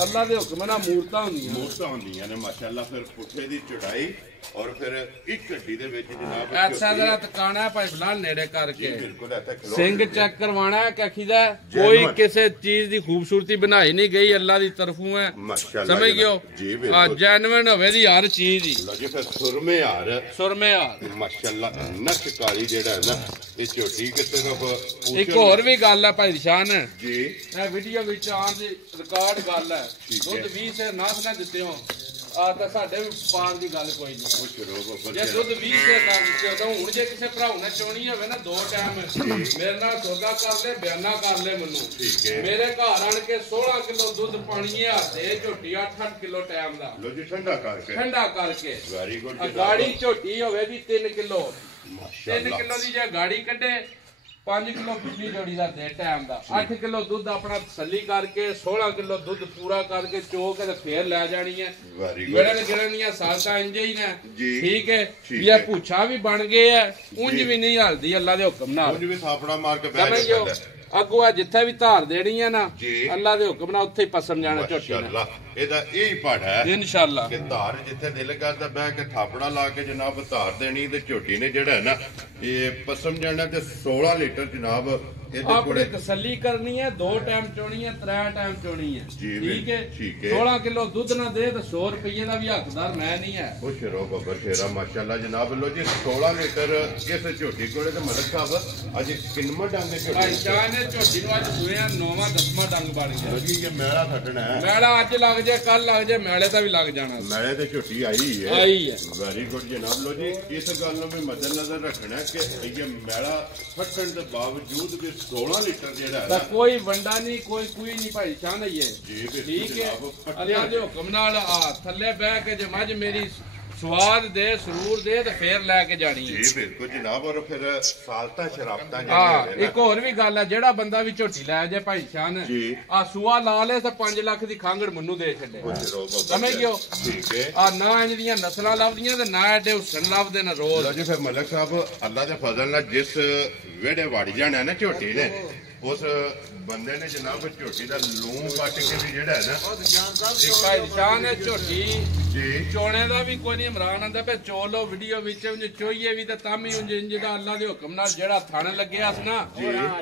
ਅੱਲਾਹ ਦੇ ਹੁਕਮ ਨਾਲ ਮੂਰਤਾਂ ਹੁੰਦੀਆਂ ਨੇ ਮਾਸ਼ਾਅੱਲਾ ਫਿਰ ਪੁੱਠੇ ਦੀ ਚੜਾਈ ਔਰ ਫਿਰ ਇੱਕ ਗੱਡੀ ਦੇ ਵਿੱਚ ਜਨਾਬ ਐਸਾ ਜ਼ਰਾ ਤਕਾਣਾ ਭਾਈ ਬਲਾਲ ਨੇੜੇ ਕਰਕੇ ਬਿਲਕੁਲ ਐਸਾ ਸਿੰਘ ਚੈੱਕ ਕਰਵਾਣਾ ਹੈ ਕਿ ਅੱਖੀ ਦਾ ਕੋਈ ਕਿਸੇ ਚੀਜ਼ ਦੀ ਖੂਬਸੂਰਤੀ ਬਣਾਈ ਨਹੀਂ ਗਈ ਅੱਲਾਹ ਦੀ ਤਰਫੋਂ ਹੈ ਮਾਸ਼ਾਅੱਲਾ ਸਮਝ ਗਿਓ ਜੀ ਆ ਬਿਲਕੁਲ ਜੈਨੂਇਨ ਹੋਵੇ ਦੀ ਹਰ ਚੀਜ਼ ਹੀ ਲੋ ਜੀ ਫਿਰ ਸੁਰਮੇ ਹਾਰ ਸੁਰਮੇ ਹਾਰ ਮਾਸ਼ਾਅੱਲਾ ਨਕ ਕਾਲੀ ਜਿਹੜਾ ਹੈ ਨਾ ਇਹ ਝੋਟੀ ਕਿਤੇ ਦਾ ਇੱਕ ਹੋਰ ਵੀ ਗੱਲ ਹੈ ਭਾਈ ਨਿਸ਼ਾਨ ਜੀ ਇਹ ਵੀਡੀਓ ਵਿੱਚ ਆਉਣ ਦੀ ਰਿਕਾਰਡ ਗੱਲ ਹੈ ਦੁੱਧ 20 ਸੇ ਨਾਸ ਨਾ ਦਿੱਤੇ ਹੋ ਆ ਤਾਂ ਸਾਡੇ ਪਾਣ ਦੀ ਗੱਲ ਕੋਈ ਨਹੀਂ ਜੇ ਦੁੱਧ 20 ਸੇ ਨਾ ਦਿੱਤੇ ਤਾਂ ਹੁਣ ਜੇ ਕਿਸੇ ਭਰਾ ਨੇ ਚੋਣੀ ਹੋਵੇ ਨਾ 2 ਟਾਈਮ ਮੇਰੇ ਨਾਲ ਸੌਦਾ ਕਰ ਲੈ ਬਿਆਨਾ ਕਰ ਲੈ ਮੈਨੂੰ ਠੀਕ ਹੈ ਮੇਰੇ ਘਰ ਆਣ ਕੇ 16 ਕਿਲੋ ਦੁੱਧ ਪਾਣੀ ਹੈ ਤੇ ਝੋਟੀ 8-8 ਕਿਲੋ ਟਾਈਮ ਦਾ ਲੋ ਜੀ ਠੰਡਾ ਕਰਕੇ ਵੈਰੀ ਗੁੱਡ ਗਾੜੀ ਝੋਟੀ ਹੋਵੇ ਦੀ 3 ਕਿਲੋ 3 ਮਾਸ਼ਾਅੱਲਾ ਕਿਲੋ ਦੀ ਜੇ ਗਾੜੀ ਕੱਢੇ 5 ਕਿਲੋ ਪਿਛਲੀ ਜੋੜੀ ਦਾ ਦੇ ਟਾਈਮ ਦਾ 8 ਕਿਲੋ ਦੁੱਧ ਆਪਣਾ ਤਸੱਲੀ ਕਰਕੇ 16 ਕਿਲੋ ਦੁੱਧ ਪੂਰਾ ਕਰਕੇ ਚੋ ਕੇ ਤੇ ਫੇਰ ਲੈ ਜਾਣੀ ਹੈ ਵੈਰੀ ਜਿਹੜੇ ਗਿਣਨ ਦੀਆਂ ਸਾਲਤਾਂ ਇੰਜੇ ਹੀ ਨੇ ਜੀ ਠੀਕ ਹੈ ਇਹ ਪੁੱਛਾ ਵੀ ਬਣ ਗਏ ਆ ਉਂਝ ਵੀ ਨਹੀਂ ਹਲਦੀ ਅੱਲਾ ਦੇ ਹੁਕਮ ਨਾਲ ਉਂਝ ਵੀ ਥਾਪੜਾ ਮਾਰ ਕੇ ਬਹਿ ਸਮਝਿਓ ਅੱਗੋਂ ਆ ਜਿੱਥੇ ਵੀ ਧਾਰ ਦੇਣੀ ਹੈ ਨਾ ਜੀ ਅੱਲਾ ਦੇ ਹੁਕਮ ਨਾਲ ਉੱਥੇ ਹੀ ਪਸਮ ਜਾਣਾ ਝੋਟੀ ਨੇ ਮਾਸ਼ਾਅੱਲਾ ਇਹਦਾ ਇਹ ਹੀ ਪੜ ਹੈ ਇਨਸ਼ਾਅੱਲਾ ਕਿ ਧਾਰ ਜਿੱਥੇ ਦਿਲ ਕਰਦਾ ਬਹਿ ਕੇ ਥਾਪੜਾ ਲਾ ਕੇ ਜਨਾਬ ਧਾਰ ਦੇਣੀ ਤੇ ਝੋਟੀ ਨੇ ਜਿਹੜਾ ਹੈ ਨਾ ਇਹ ਪਸਮ ਜਾਣਾ ਤੇ 16 ਲੀਟਰ ਜਨਾਬ ਇਹਦੇ ਆਪਣੇ ਕੋਲੇ ਤਸੱਲੀ ਕਰਨੀ ਹੈ 2 ਟਾਈਮ ਚੋਣੀ ਹੈ 3 ਟਾਈਮ ਚੋਣੀ ਹੈ ਠੀਕ ਹੈ 16 ਕਿਲੋ ਦੁੱਧ ਨਾ ਦੇ ਤਾਂ 100 ਰੁਪਏ ਦਾ ਵੀ ਹੱਕਦਾਰ ਮੈਂ ਨਹੀਂ ਹੈ ਖੁਸ਼ ਰਹੋ ਬੱਬਰ ਸ਼ੇਰਾ ਮਾਸ਼ਾਅੱਲਾ ਜਨਾਬ ਲੋ ਜੀ 16 ਲੀਟਰ ਇਸ ਝੋਟੀ ਕੋਲੇ ਤੇ ਮਲਕ ਸਾਹਿਬ ਅੱਜ ਕਿੰਨਵਾਂ ਡੰਗ ਝੋਟੀ ਭਾਈ ਸ਼ਾਹ ਨੇ ਝੋਟੀ ਨੂੰ ਅੱਜ ਸੂਇਆ 9ਵਾਂ 10ਵਾਂ ਡੰਗ ਬਣ ਗਿਆ ਜੀ ਇਹ ਮੈਲਾ ਫਟਣਾ ਹੈ ਮੈਲਾ ਅੱਜ ਲੱਗ ਜਾਏ ਕੱਲ ਲੱਗ ਜਾਏ ਮੈਲੇ ਦਾ ਵੀ ਲੱਗ ਜਾਣਾ ਮੈਲੇ ਤੇ ਝੋਟੀ ਆਈ ਹੈ ਵੈਰੀ ਗੁੱਡ ਜਨਾਬ ਲੋ ਜੀ ਇਸ ਗੱਲ ਨੂੰ ਵੀ ਮੱਦੇਨਜ਼ਰ ਰੱਖਣਾ ਕਿ ਇਹ ਮੈਲਾ ਫਟਣ ਦੇ ਬਾਵਜੂਦ ਵੀ 16 ਲੀਟਰ ਜਿਹੜਾ ਹੈ ਕੋਈ ਵੰਡਾ ਨਹੀਂ ਕੋਈ ਨਹੀਂ ਭਾਈ ਸ਼ਾਹ ਨਹੀਂ ਹੈ ਠੀਕ ਹੈ ਅੱਲਾਹ ਦੇ ਹੁਕਮ ਨਾਲ ਆ ਥੱਲੇ ਬਹਿ ਕੇ ਜੇ ਮੱਝ ਮੇਰੀ ਸਵਾਦ ਦੇ ਸਰੂਰ ਦੇ ਤੇ ਫੇਰ ਲੈ ਕੇ ਜਾਣੀ ਹੈ ਜੀ ਬਿਲਕੁਲ ਜਨਾਬ। ਔਰ ਫਿਰ ਸਾਲਤਾ ਸ਼ਰਾਬਤਾਂ ਹਾਂ ਇੱਕ ਹੋਰ ਵੀ ਗੱਲ ਹੈ, ਜਿਹੜਾ ਬੰਦਾ ਵੀ ਝੋਟੀ ਲੈ ਜੇ ਭਾਈ ਸ਼ਾਨ ਆ ਸੂਆ ਲਾ ਲੇ ਤੇ 5 ਲੱਖ ਦੀ ਖਾਂਗੜ ਮੈਨੂੰ ਦੇ ਛੱਡੇ, ਸਮਝ ਗਿਓ। ਠੀਕ ਹੈ। ਆ ਨਾ ਇੰਜ ਦੀਆਂ ਨਸਲਾਂ ਲੱਭਦੀਆਂ ਤੇ ਨਾ ਐਡੇ ਹੁਸਨ ਲੱਭਦੇ ਨੇ ਰੋਜ਼। ਲਓ ਜੀ ਫਿਰ ਮਲਕ ਸਾਹਿਬ ਅੱਲਾ ਦੇ ਫਜ਼ਲ ਨਾਲ ਜਿਸ ਵਿਹੜੇ ਵੜ ਜਾਣਾ ਨਾ ਝੋਟੀ ਨੇ, ਉਸ ਬੰਦੇ ਨੇ ਜਨਾਬ ਝੋਟੀ ਦਾ ਲੂੰ ਕੱਟ ਕੇ ਵੀ ਜਿਹੜਾ ਹੈ ਨਾ ਭਾਈ ਸ਼ਾਨ ਨੇ ਝੋਟੀ ਜੀ ਚੋਣੇ ਦਾ ਵੀ ਕੋਈ ਨਹੀਂ। ਇਮਰਾਨ ਆਂਦਾ ਪਏ ਚੋਲੋ ਵੀਡੀਓ ਵਿੱਚ ਚੋਈਏ ਵੀ ਤੇ ਤਾਂ ਵੀ ਜਿਹਦਾ ਅੱਲਾ ਦੇ ਹੁਕਮ ਨਾਲ ਜਿਹੜਾ ਥਣ ਲੱਗਿਆ ਸੀ ਨਾ,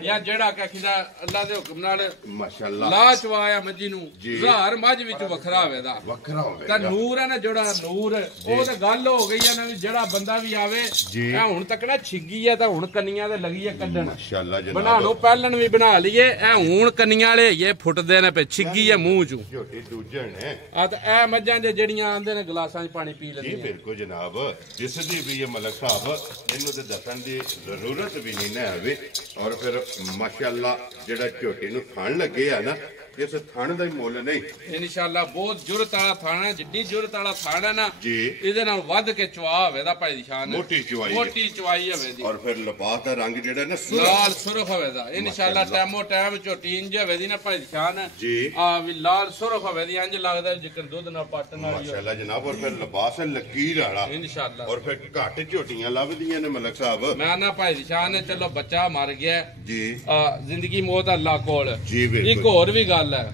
ਜਾਂ ਜਿਹੜਾ ਕਹੀਦਾ ਅੱਲਾ ਦੇ ਹੁਕਮ ਨਾਲ ਮਾਸ਼ਾਅੱਲਾ ਲਾ ਚਵਾਇਆ ਮੱਝੀ ਨੂੰ, ਹਜ਼ਾਰ ਮੱਝ ਵਿੱਚ ਵੱਖਰਾ ਹੋਵੇਦਾ, ਵੱਖਰਾ ਹੋਵੇ ਤਾਂ ਨੂਰ ਹੈ ਨਾ ਜਿਹੜਾ ਨੂਰ, ਉਹ ਤਾਂ ਗੱਲ ਹੋ ਗਈ ਹੈ ਨਾ ਵੀ ਜਿਹੜਾ ਬੰਦਾ ਵੀ ਆਵੇ ਇਹ ਹੁਣ ਤੱਕ ਨਾ ਛਿੱਗੀ ਹੈ ਤਾਂ ਹੁਣ ਕੰਨੀਆਂ ਤੇ ਲੱਗੀ ਹੈ ਕੱਢਣ। ਮਾਸ਼ਾਅੱਲਾ ਜਨਾਬ ਬਣਾ ਲਓ ਪਹਿਲਣ ਵੀ ਬਣਾ ਲਈਏ, ਇਹ ਹੁਣ ਕੰਨੀਆਂ ਵਾਲੇ ਇਹ ਫੁੱਟਦੇ ਨੇ ਪਏ, ਛਿੱਗੀ ਹੈ ਮੂੰਹ ਚੋਂ। ਝੋਟੀ ਦੂਜੇ ਨੇ ਆ ਤਾਂ ਇਹ ਮੱਝਾਂ ਦੇ ਜਿਹੜੀਆਂ ਆਂਦੇ ਨੇ ਗਲਾਸਾਂ 'ਚ ਪਾਣੀ ਪੀ ਜੀ ਲੈਂਦੀਆਂ। ਬਿਲਕੁਲ ਜਨਾਬ। ਜਿਸ ਦੀ ਵੀ ਇਹ ਮਲਕ ਸਾਹਿਬ ਇਹਨੂੰ ਤੇ ਦੱਸਣ ਦੀ ਜ਼ਰੂਰਤ ਵੀ ਨਹੀਂ ਨਾ ਹੋਵੇ। ਔਰ ਫਿਰ ਮਾਸ਼ਾਅੱਲਾ ਜਿਹੜਾ ਝੋਟੀ ਨੂੰ ਥਣ ਲੱਗੇ ਆ ਨਾ, ਇਸ ਥਣ ਦਾ ਹੀ ਮੁੱਲ ਨਹੀਂ ਇਨਸ਼ਾਅੱਲਾ। ਬਹੁਤ ਜੁਰਤ ਵਾਲਾ ਥਾਣਾ ਹੈ, ਜਿੱਡੀ ਜੁਰਤ ਵਾਲਾ ਥਾਣਾ ਹੈ ਨਾ ਜੀ, ਇਹਦੇ ਨਾਲ ਵੱਧ ਕੇ ਚਵਾ ਹੋਵੇ ਦਾ ਭਾਈ ਦੀ ਸ਼ਾਨ, ਮੋਟੀ ਚਵਾਈ ਮੋਟੀ ਚਵਾਈ ਹੋਵੇ ਦੀ। ਔਰ ਫਿਰ ਲਿਬਾਸ ਦਾ ਰੰਗ ਜਿਹੜਾ ਨਾ ਲਾਲ ਸੁਰਖ ਹੋਵੇ ਦਾ ਇਨਸ਼ਾਅੱਲਾ। ਟਾਈਮੋ ਟਾਈਮ ਝੋਟੀ ਇੰਜ ਹੋਵੇ ਦੀ ਨਾ ਭਾਈ ਦੀ ਸ਼ਾਨ ਜੀ, ਆ ਵੀ ਲਾਲ ਸੁਰਖ ਹੋਵੇ ਦੀ, ਇੰਜ ਲੱਗਦਾ ਜਿਕਰ ਦੁੱਧ ਨਾਲ ਪੱਟਣ ਵਾਲੀ ਮਾਸ਼ਾਅੱਲਾ ਜਨਾਬ। ਔਰ ਫਿਰ ਲਿਬਾਸ ਲਕੀਰ ਵਾਲਾ ਇਨਸ਼ਾਅੱਲਾ। ਔਰ ਫਿਰ ਘੱਟ ਝੋਟੀਆਂ ਲੱਭਦੀਆਂ ਨੇ ਮਲਕ ਸਾਹਿਬ। ਮੈਂ ਨਾ ਭਾਈ ਦੀ ਸ਼ਾਨ ਨੇ ਚਲੋ ਬੱਚਾ ਮਰ ਗਿਆ ਜੀ, ਜ਼ਿੰਦਗੀ ਮੌਤ ਅੱਲਾ ਕੋਲ। ਜੀ ਇੱਕ ਬਿਲਕੁਲ ਹੋਰ ਵੀ ਗੱਲ ਹੈ,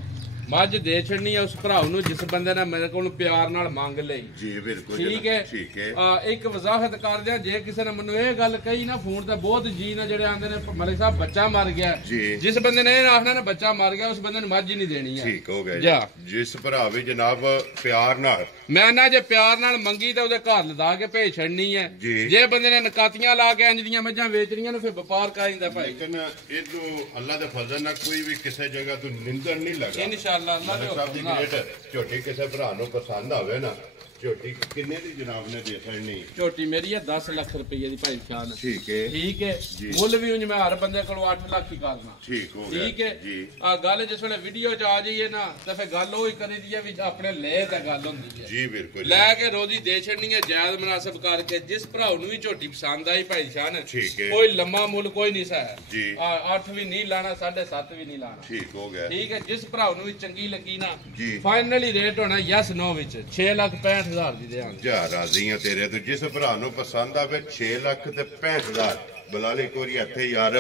ਮੱਝ ਦੇ ਛੱਡਣੀ ਹੈ ਉਸ ਭਰਾ ਨੂੰ ਜਿਸ ਬੰਦੇ ਨੇ ਮੇਰੇ ਕੋਲ ਪਿਆਰ ਨਾਲ ਮੰਗ ਲਈ। ਜੀ ਬਿਲਕੁਲ ਠੀਕ ਹੈ। ਠੀਕ ਹੈ। ਇੱਕ ਵਜ਼ਾਹਤ ਕਰਦੇ ਆ, ਜੇ ਕਿਸੇ ਨੇ ਮੈਨੂੰ ਇਹ ਗੱਲ ਕਹੀ ਨਾ ਫੋਨ ਤੇ, ਬਹੁਤ ਜੀ ਨੇ ਜਿਹੜੇ ਆਂਦੇ ਨੇ ਮਲਿਕ ਸਾਹਿਬ ਬੱਚਾ ਮਰ ਗਿਆ, ਜੀ, ਜਿਸ ਬੰਦੇ ਨੇ ਇਹ ਆਖਣਾ ਨਾ ਬੱਚਾ ਮਰ ਗਿਆ ਉਸ ਬੰਦੇ ਨੂੰ ਮੱਝ ਹੀ ਨਹੀਂ ਦੇਣੀ ਹੈ। ਠੀਕ ਹੋ ਗਿਆ ਜਾ। ਜੀ। ਜਿਸ ਭਰਾ ਵੀ ਜਨਾਬ ਪਿਆਰ ਨਾਲ ਮੈਂ ਨਾ ਜੇ ਪਿਆਰ ਨਾਲ ਮੰਗੀ ਤਾਂ ਉਹਦੇ ਘਰ ਲਦਾ ਕੇ ਭੇਜ ਛੱਡਣੀ ਹੈ। ਜੀ। ਜੇ ਬੰਦੇ ਨੇ ਨਕਾਤੀਆਂ ਲਾ ਕੇ ਇੰਜ ਦੀਆਂ ਮੱਝਾਂ ਵੇਚਣੀਆਂ ਨੇ ਫਿਰ ਵਪਾਰ ਕਰ ਦਿੰਦਾ ਭਾਈ। ਲੇਕਿਨ ਇਹਨੂੰ ਅੱਲਾ ਦੇ ਫਜ਼ਲ ਨਾਲ ਕੋਈ ਵੀ ਕਿਸੇ ਜਗ੍ਹਾ ਤੋਂ ਨਿੰਦਣ ਨਹੀਂ ਲੱਗਾ। ਇਨਸ਼ਾਅੱਲਾ ਅੱਲਾ ਦੇ ਹੁਕਮ ਨਾਲ। ਝੋਟੀ ਕਿਸੇ ਭਰਾ ਨੂੰ ਪਸੰਦ ਆਵੇ ਨਾ, ਝੋਟੀ ਕਿੰਨੇ ਦੀ ਜਨਾਬ ਨੇ ਦੇ ਛੱਡਣੀ? ਝੋਟੀ ਮੇਰੀ ਹੈ 10 ਲੱਖ ਰੁਪਏ ਦੀ ਭਾਈ ਖਾਨ। ਠੀਕ ਹੈ। ਠੀਕ ਹੈ। ਮੁੱਲ ਵੀ ਉਂਝ ਮੈਂ ਹਰ ਬੰਦੇ ਕੋਲੋਂ 8 ਲੱਖ ਹੀ ਕਰਨਾ। ਠੀਕ ਹੋ ਗਿਆ। ਠੀਕ ਹੈ ਜੀ। ਆ ਗੱਲ ਜਿਸ ਵੇਲੇ ਵੀਡੀਓ ਚ ਆ ਜਾਈਏ ਨਾ ਤਾਂ ਫਿਰ ਗੱਲ ਉਹ ਹੀ ਕਰੀਦੀ ਹੈ ਵੀ ਆਪਣੇ ਲੈ ਤਾਂ ਗੱਲ ਹੁੰਦੀ ਹੈ। ਜੀ ਬਿਲਕੁਲ। ਲੈ ਕੇ ਰੋਜ਼ੀ ਦੇ ਛੱਡਣੀ ਹੈ ਜਾਇਜ਼ ਮੁਨਾਸਬ ਕਰਕੇ। ਜਿਸ ਭਰਾ ਨੂੰ ਵੀ ਝੋਟੀ ਪਸੰਦ ਆਈ ਭਾਈ ਸ਼ਾਨ, ਠੀਕ ਹੈ। ਕੋਈ ਲੰਮਾ ਮੁੱਲ ਕੋਈ ਨਹੀਂ ਸਾ ਜੀ। 8 ਵੀ ਨਹੀਂ ਲਾਣਾ, 7.5 ਵੀ ਨਹੀਂ ਲਾਣਾ। ਠੀਕ ਹੋ ਗਿਆ। ਠੀਕ ਹੈ। ਜਿਸ ਭਰਾ ਨੂੰ ਵੀ ਚੰਗੀ ਲੱਗੀ ਨਾ, ਜੀ, ਫਾਈਨਲੀ ਰੇਟ ਹੋਣਾ ਯੈਸ ਨੋ ਵਿੱਚ 6,65,000 ਦੀ ਦੇਵਾਂਗੇ। ਜਾ ਰਾਜ਼ੀ ਆ ਤੇਰੇ ਤੋਂ। ਜਿਸ ਭਰਾ ਨੂੰ ਪਸੰਦ ਆਵੇ 6,65,000 ਬਲਾਲੀ ਕੋਰੀ ਇੱਥੇ ਯਾਰ।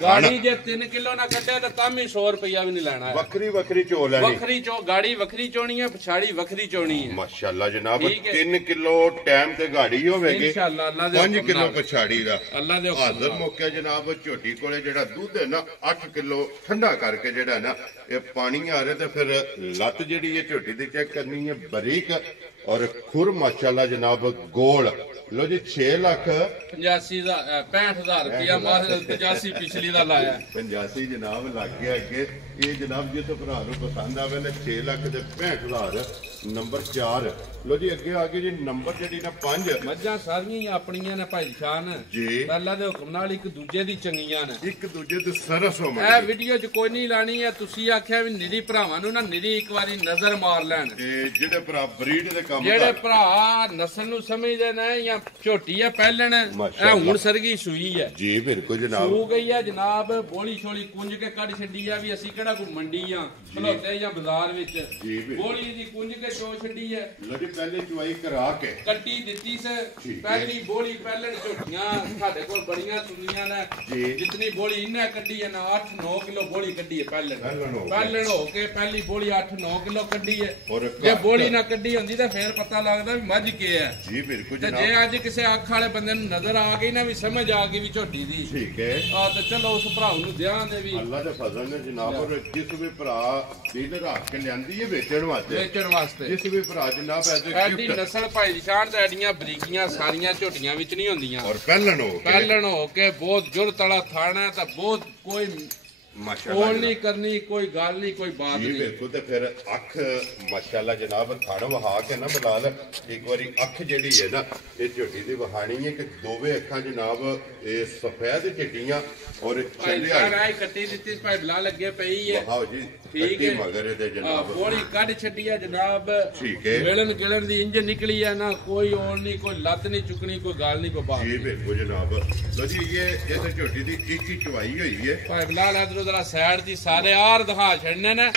ਗਾੜੀ ਜੇ 3 ਕਿਲੋ ਨਾ ਕੱਢਿਆ ਤਾਂ ਵੀ 100 ਰੁਪਇਆ ਵੀ ਨਹੀਂ ਲੈਣਾ। ਵੱਖਰੀ ਵੱਖਰੀ ਚੋ ਲੈਣੀ, ਵੱਖਰੀ ਚੋ ਗਾੜੀ ਵੱਖਰੀ ਚੋਣੀ ਹੈ, ਪਛਾੜੀ ਵੱਖਰੀ ਚੋਣੀ ਹੈ। ਮਾਸ਼ਾਅੱਲਾ ਜਨਾਬ। ਠੀਕ ਹੈ। 3 ਕਿਲੋ ਟਾਈਮ ਤੇ ਗਾੜੀ ਹੋਵੇਗੀ, ਇਨਸ਼ਾਅੱਲਾ ਅੱਲਾ ਦੇ 5 ਹੁਕਮ ਕਿਲੋ ਨਾਲ। ਪਛਾੜੀ ਦਾ ਅੱਲਾ ਦੇ ਹੁਕਮ ਹਾਜ਼ਰ ਨਾਲ। ਮੌਕੇ ਜਨਾਬ ਝੋਟੀ ਕੋਲੇ ਜਿਹੜਾ ਦੁੱਧ ਹੈ ਨਾ 8 ਕਿਲੋ ਠੰਡਾ ਕਰਕੇ ਜਿਹੜਾ ਨਾ ਇਹ ਪਾਣੀ ਆ ਰਿਹਾ, ਤੇ ਫਿਰ ਲੱਤ ਜਿਹੜੀ ਹੈ ਝੋਟੀ ਦੀ ਚੈੱਕ ਕਰਨੀ ਹੈ ਬਰੀਕ, ਔਰ ਖੁਰ ਮਾਸ਼ਾਅੱਲਾ ਜਨਾਬ ਗੋਲ। ਲੋ ਜੀ 65,000 ਰੁਪਇਆ ਮਾਰ 85 ਪਿਛਲੀ ਦਾ ਲਾਇਆ। 85 ਜਨਾਬ ਲੱਗ ਗਿਆ ਅੱਗੇ। ਇਹ ਜਨਾਬ ਜਿਸ ਭਰਾ ਨੂੰ ਪਸੰਦ ਆਵੇ ਨਾ 6,65,000 ਨੰਬਰ 4। ਲੋ ਜੀ ਅੱਗੇ ਆ ਗਏ ਜੀ ਨੰਬਰ ਜਿਹੜੀ ਨਾ 5। ਮੱਝਾਂ ਸਾਰੀਆਂ ਹੀ ਆਪਣੀਆਂ ਨੇ ਭਾਈ ਖਾਨ ਜੀ, ਅੱਲਾ ਦੇ ਹੁਕਮ ਨਾਲ ਇੱਕ ਦੂਜੇ ਦੀ ਚੰਗੀਆਂ ਨੇ, ਇੱਕ ਦੂਜੇ ਤੇ ਸਰਸ ਹੋ ਇਹ ਵੀਡੀਓ 'ਚ ਕੋਈ ਨਹੀਂ ਲਾਣੀ ਹੈ। ਤੁਸੀਂ ਆਖਿਆ ਵੀ ਨਿਰੀ ਭਰਾਵਾਂ ਨੂੰ ਨਾ ਨਿਰੀ ਇੱਕ ਵਾਰੀ ਨਜ਼ਰ ਮਾਰ ਲੈਣ। ਤੇ ਜਿਹੜੇ ਭਰਾ ਬਰੀਡ ਦੇ ਕੰਮ ਜਿਹੜੇ ਭਰਾ ਨਸਲ ਨੂੰ ਸਮਝਦੇ ਨੇ ਜਾਂ ਝੋਟੀ ਆ ਪਹਿਲਣ, ਇਹ ਹੁਣ ਸਰਗੀ ਸੂਈ ਹੈ। ਜੀ ਬਿਲਕੁਲ ਜਨਾਬ। ਸੂ ਗਈ ਹੈ ਜਨਾਬ, ਬੋਲੀ ਛੋਲੀ ਕੁੰਜ ਕੇ ਕੱਢ ਛੱਡੀ ਆ ਵੀ ਅਸੀਂ ਕਿਹੜਾ ਕੋਈ ਮੰਡੀ ਆ ਖਲੋਤੇ ਜਾਂ ਬਾਜ਼ਾਰ ਵਿੱਚ। ਬੋਲੀ ਦੀ ਕੁੰਜ ਕੇ ਚੋ ਛੱਡੀ ਹੈ। ਲੜੀ ਪਹਿਲੇ ਚੁਆਈ ਕਰਾ ਕੇ ਕੱਟੀ ਦਿੱਤੀ ਸੇ ਪਹਿਲੀ ਬੋਲੀ ਪਹਿਲਣ ਝੋਟੀਆਂ ਸਾਡੇ ਕੋਲ ਬੜੀਆਂ ਸੁਣੀਆਂ ਨੇ। ਜਿਤਨੀ ਬੋਲੀ ਇਹਨੇ ਕੱਢੀ ਹੈ ਨਾ 8-9 ਕਿਲੋ ਬੋਲੀ ਕੱਢੀ ਹੈ ਪਹਿਲਣ ਹੋ ਕੇ ਪਹਿਲੀ ਬੋਲੀ 8-9 ਕਿਲੋ ਕੱਢੀ ਹੈ। ਜੇ ਬੋਲੀ ਨਾ ਕੱਢੀ ਹੁੰਦੀ ਤਾਂ ਫੇਰ ਪਤਾ ਲੱਗਦਾ ਵੀ ਮੱਝ ਕੀ ਹੈ। ਜੀ ਬਿਲਕੁਲ ਤੇ ਜੇ ਅੱਜ ਕਿਸੇ ਅੱਖ ਵਾਲੇ ਬੰਦੇ ਨੂੰ ਨਜ਼ਰ ਆ ਗਈ ਨਾ ਵੀ ਸਮਝ ਆ ਗਈ ਵੀ ਝੋਟੀ ਦੀ, ਠੀਕ ਹੈ, ਤੇ ਚਲੋ ਉਸ ਭਰਾ ਨੂੰ ਦਿਆਂ ਦੇ ਵੀ ਅੱਲਾ ਦੇ ਫਜ਼ਲ ਨੇ ਜਨਾਬ। ਔਰ ਜਿਸ ਵੀ ਭਰਾ ਦਿਲ ਰੱਖ ਕੇ ਲਿਆਂਦੀ ਹੈ ਵੇਚਣ ਵਾਸਤੇ, ਜਿਸ ਵੀ ਭਰਾ ਜਨਾਬ ਐਡੀ ਨਸਲ ਭਾਈ ਦੀ ਸ਼ਾਨ ਤੇ ਐਡੀਆਂ ਬਰੀਕੀਆਂ ਸਾਰੀਆਂ ਝੋਟੀਆਂ ਵਿੱਚ ਨਹੀਂ ਹੁੰਦੀਆਂ। ਔਰ ਪਹਿਲਣ ਹੋ ਕੇ ਬਹੁਤ ਜੁਰਤ ਵਾਲਾ ਥਾਣਾ ਤਾਂ ਬਹੁਤ ਕੋਈ ਕੋਲ ਨਹੀਂ ਕਰਨੀ, ਕੋਈ ਗੱਲ ਨਹੀਂ, ਕੋਈ ਬਾਤ ਜੀ ਨਹੀਂ। ਬਿਲਕੁਲ। ਤੇ ਫਿਰ ਅੱਖ ਮਾਸ਼ਾਅੱਲਾ ਜਨਾਬ ਥਣ ਵਹਾ ਕੇ ਨਾ ਬਲਾਲ ਇੱਕ ਵਾਰੀ ਅੱਖ ਜਿਹੜੀ ਹੈ ਨਾ ਇਹ ਝੋਟੀ ਦੀ ਵਹਾਣੀ ਹੈ ਕਿ ਦੋਵੇਂ ਅੱਖਾਂ ਜਨਾਬ ਇਹ ਸਫੈਦ ਚਿੱਟੀਆਂ ਔਰ ਭਾਈ ਕੱਟੀ ਦਿੱਤੀ ਭਾਈ ਬਲਾਲ ਅੱਗੇ ਪਈ ਹੈ। ਵਾਹ ਜੀ ਠੀਕ ਹੈ ਮਗਰ ਇਹਦੇ ਜਨਾਬ ਗੋਲੀ ਕੱਢ ਛੱਡੀ ਹੈ ਜਨਾਬ। ਠੀਕ ਹੈ ਮਿਲਣ ਗਿਲਣ ਦੀ ਇੰਜ ਨਿਕਲੀ ਹੈ ਨਾ, ਕੋਈ ਔਰ ਨਹੀਂ, ਕੋਈ ਲੱਤ ਨਹੀਂ ਚੁੱਕਣੀ, ਕੋਈ ਗੱਲ ਨਹੀਂ, ਕੋਈ ਬਾਤ ਜੀ ਬਿਲਕੁਲ ਜਨਾਬ। ਲੋ ਜੀ ਇਹ ਤੇ ਝੋਟੀ ਦੀ ਇੱਕ ਹੀ ਚਵਾਈ ਹੋਈ ਹੈ ਭਾਈ ਬਲਾਲ ਇਧਰੋਂ ਜਰਾ ਸਾਈਡ ਦੀ ਸਾਰੇ ਆਰ ਦਿਖਾ ਛੱਡਨੇ ਨੇ।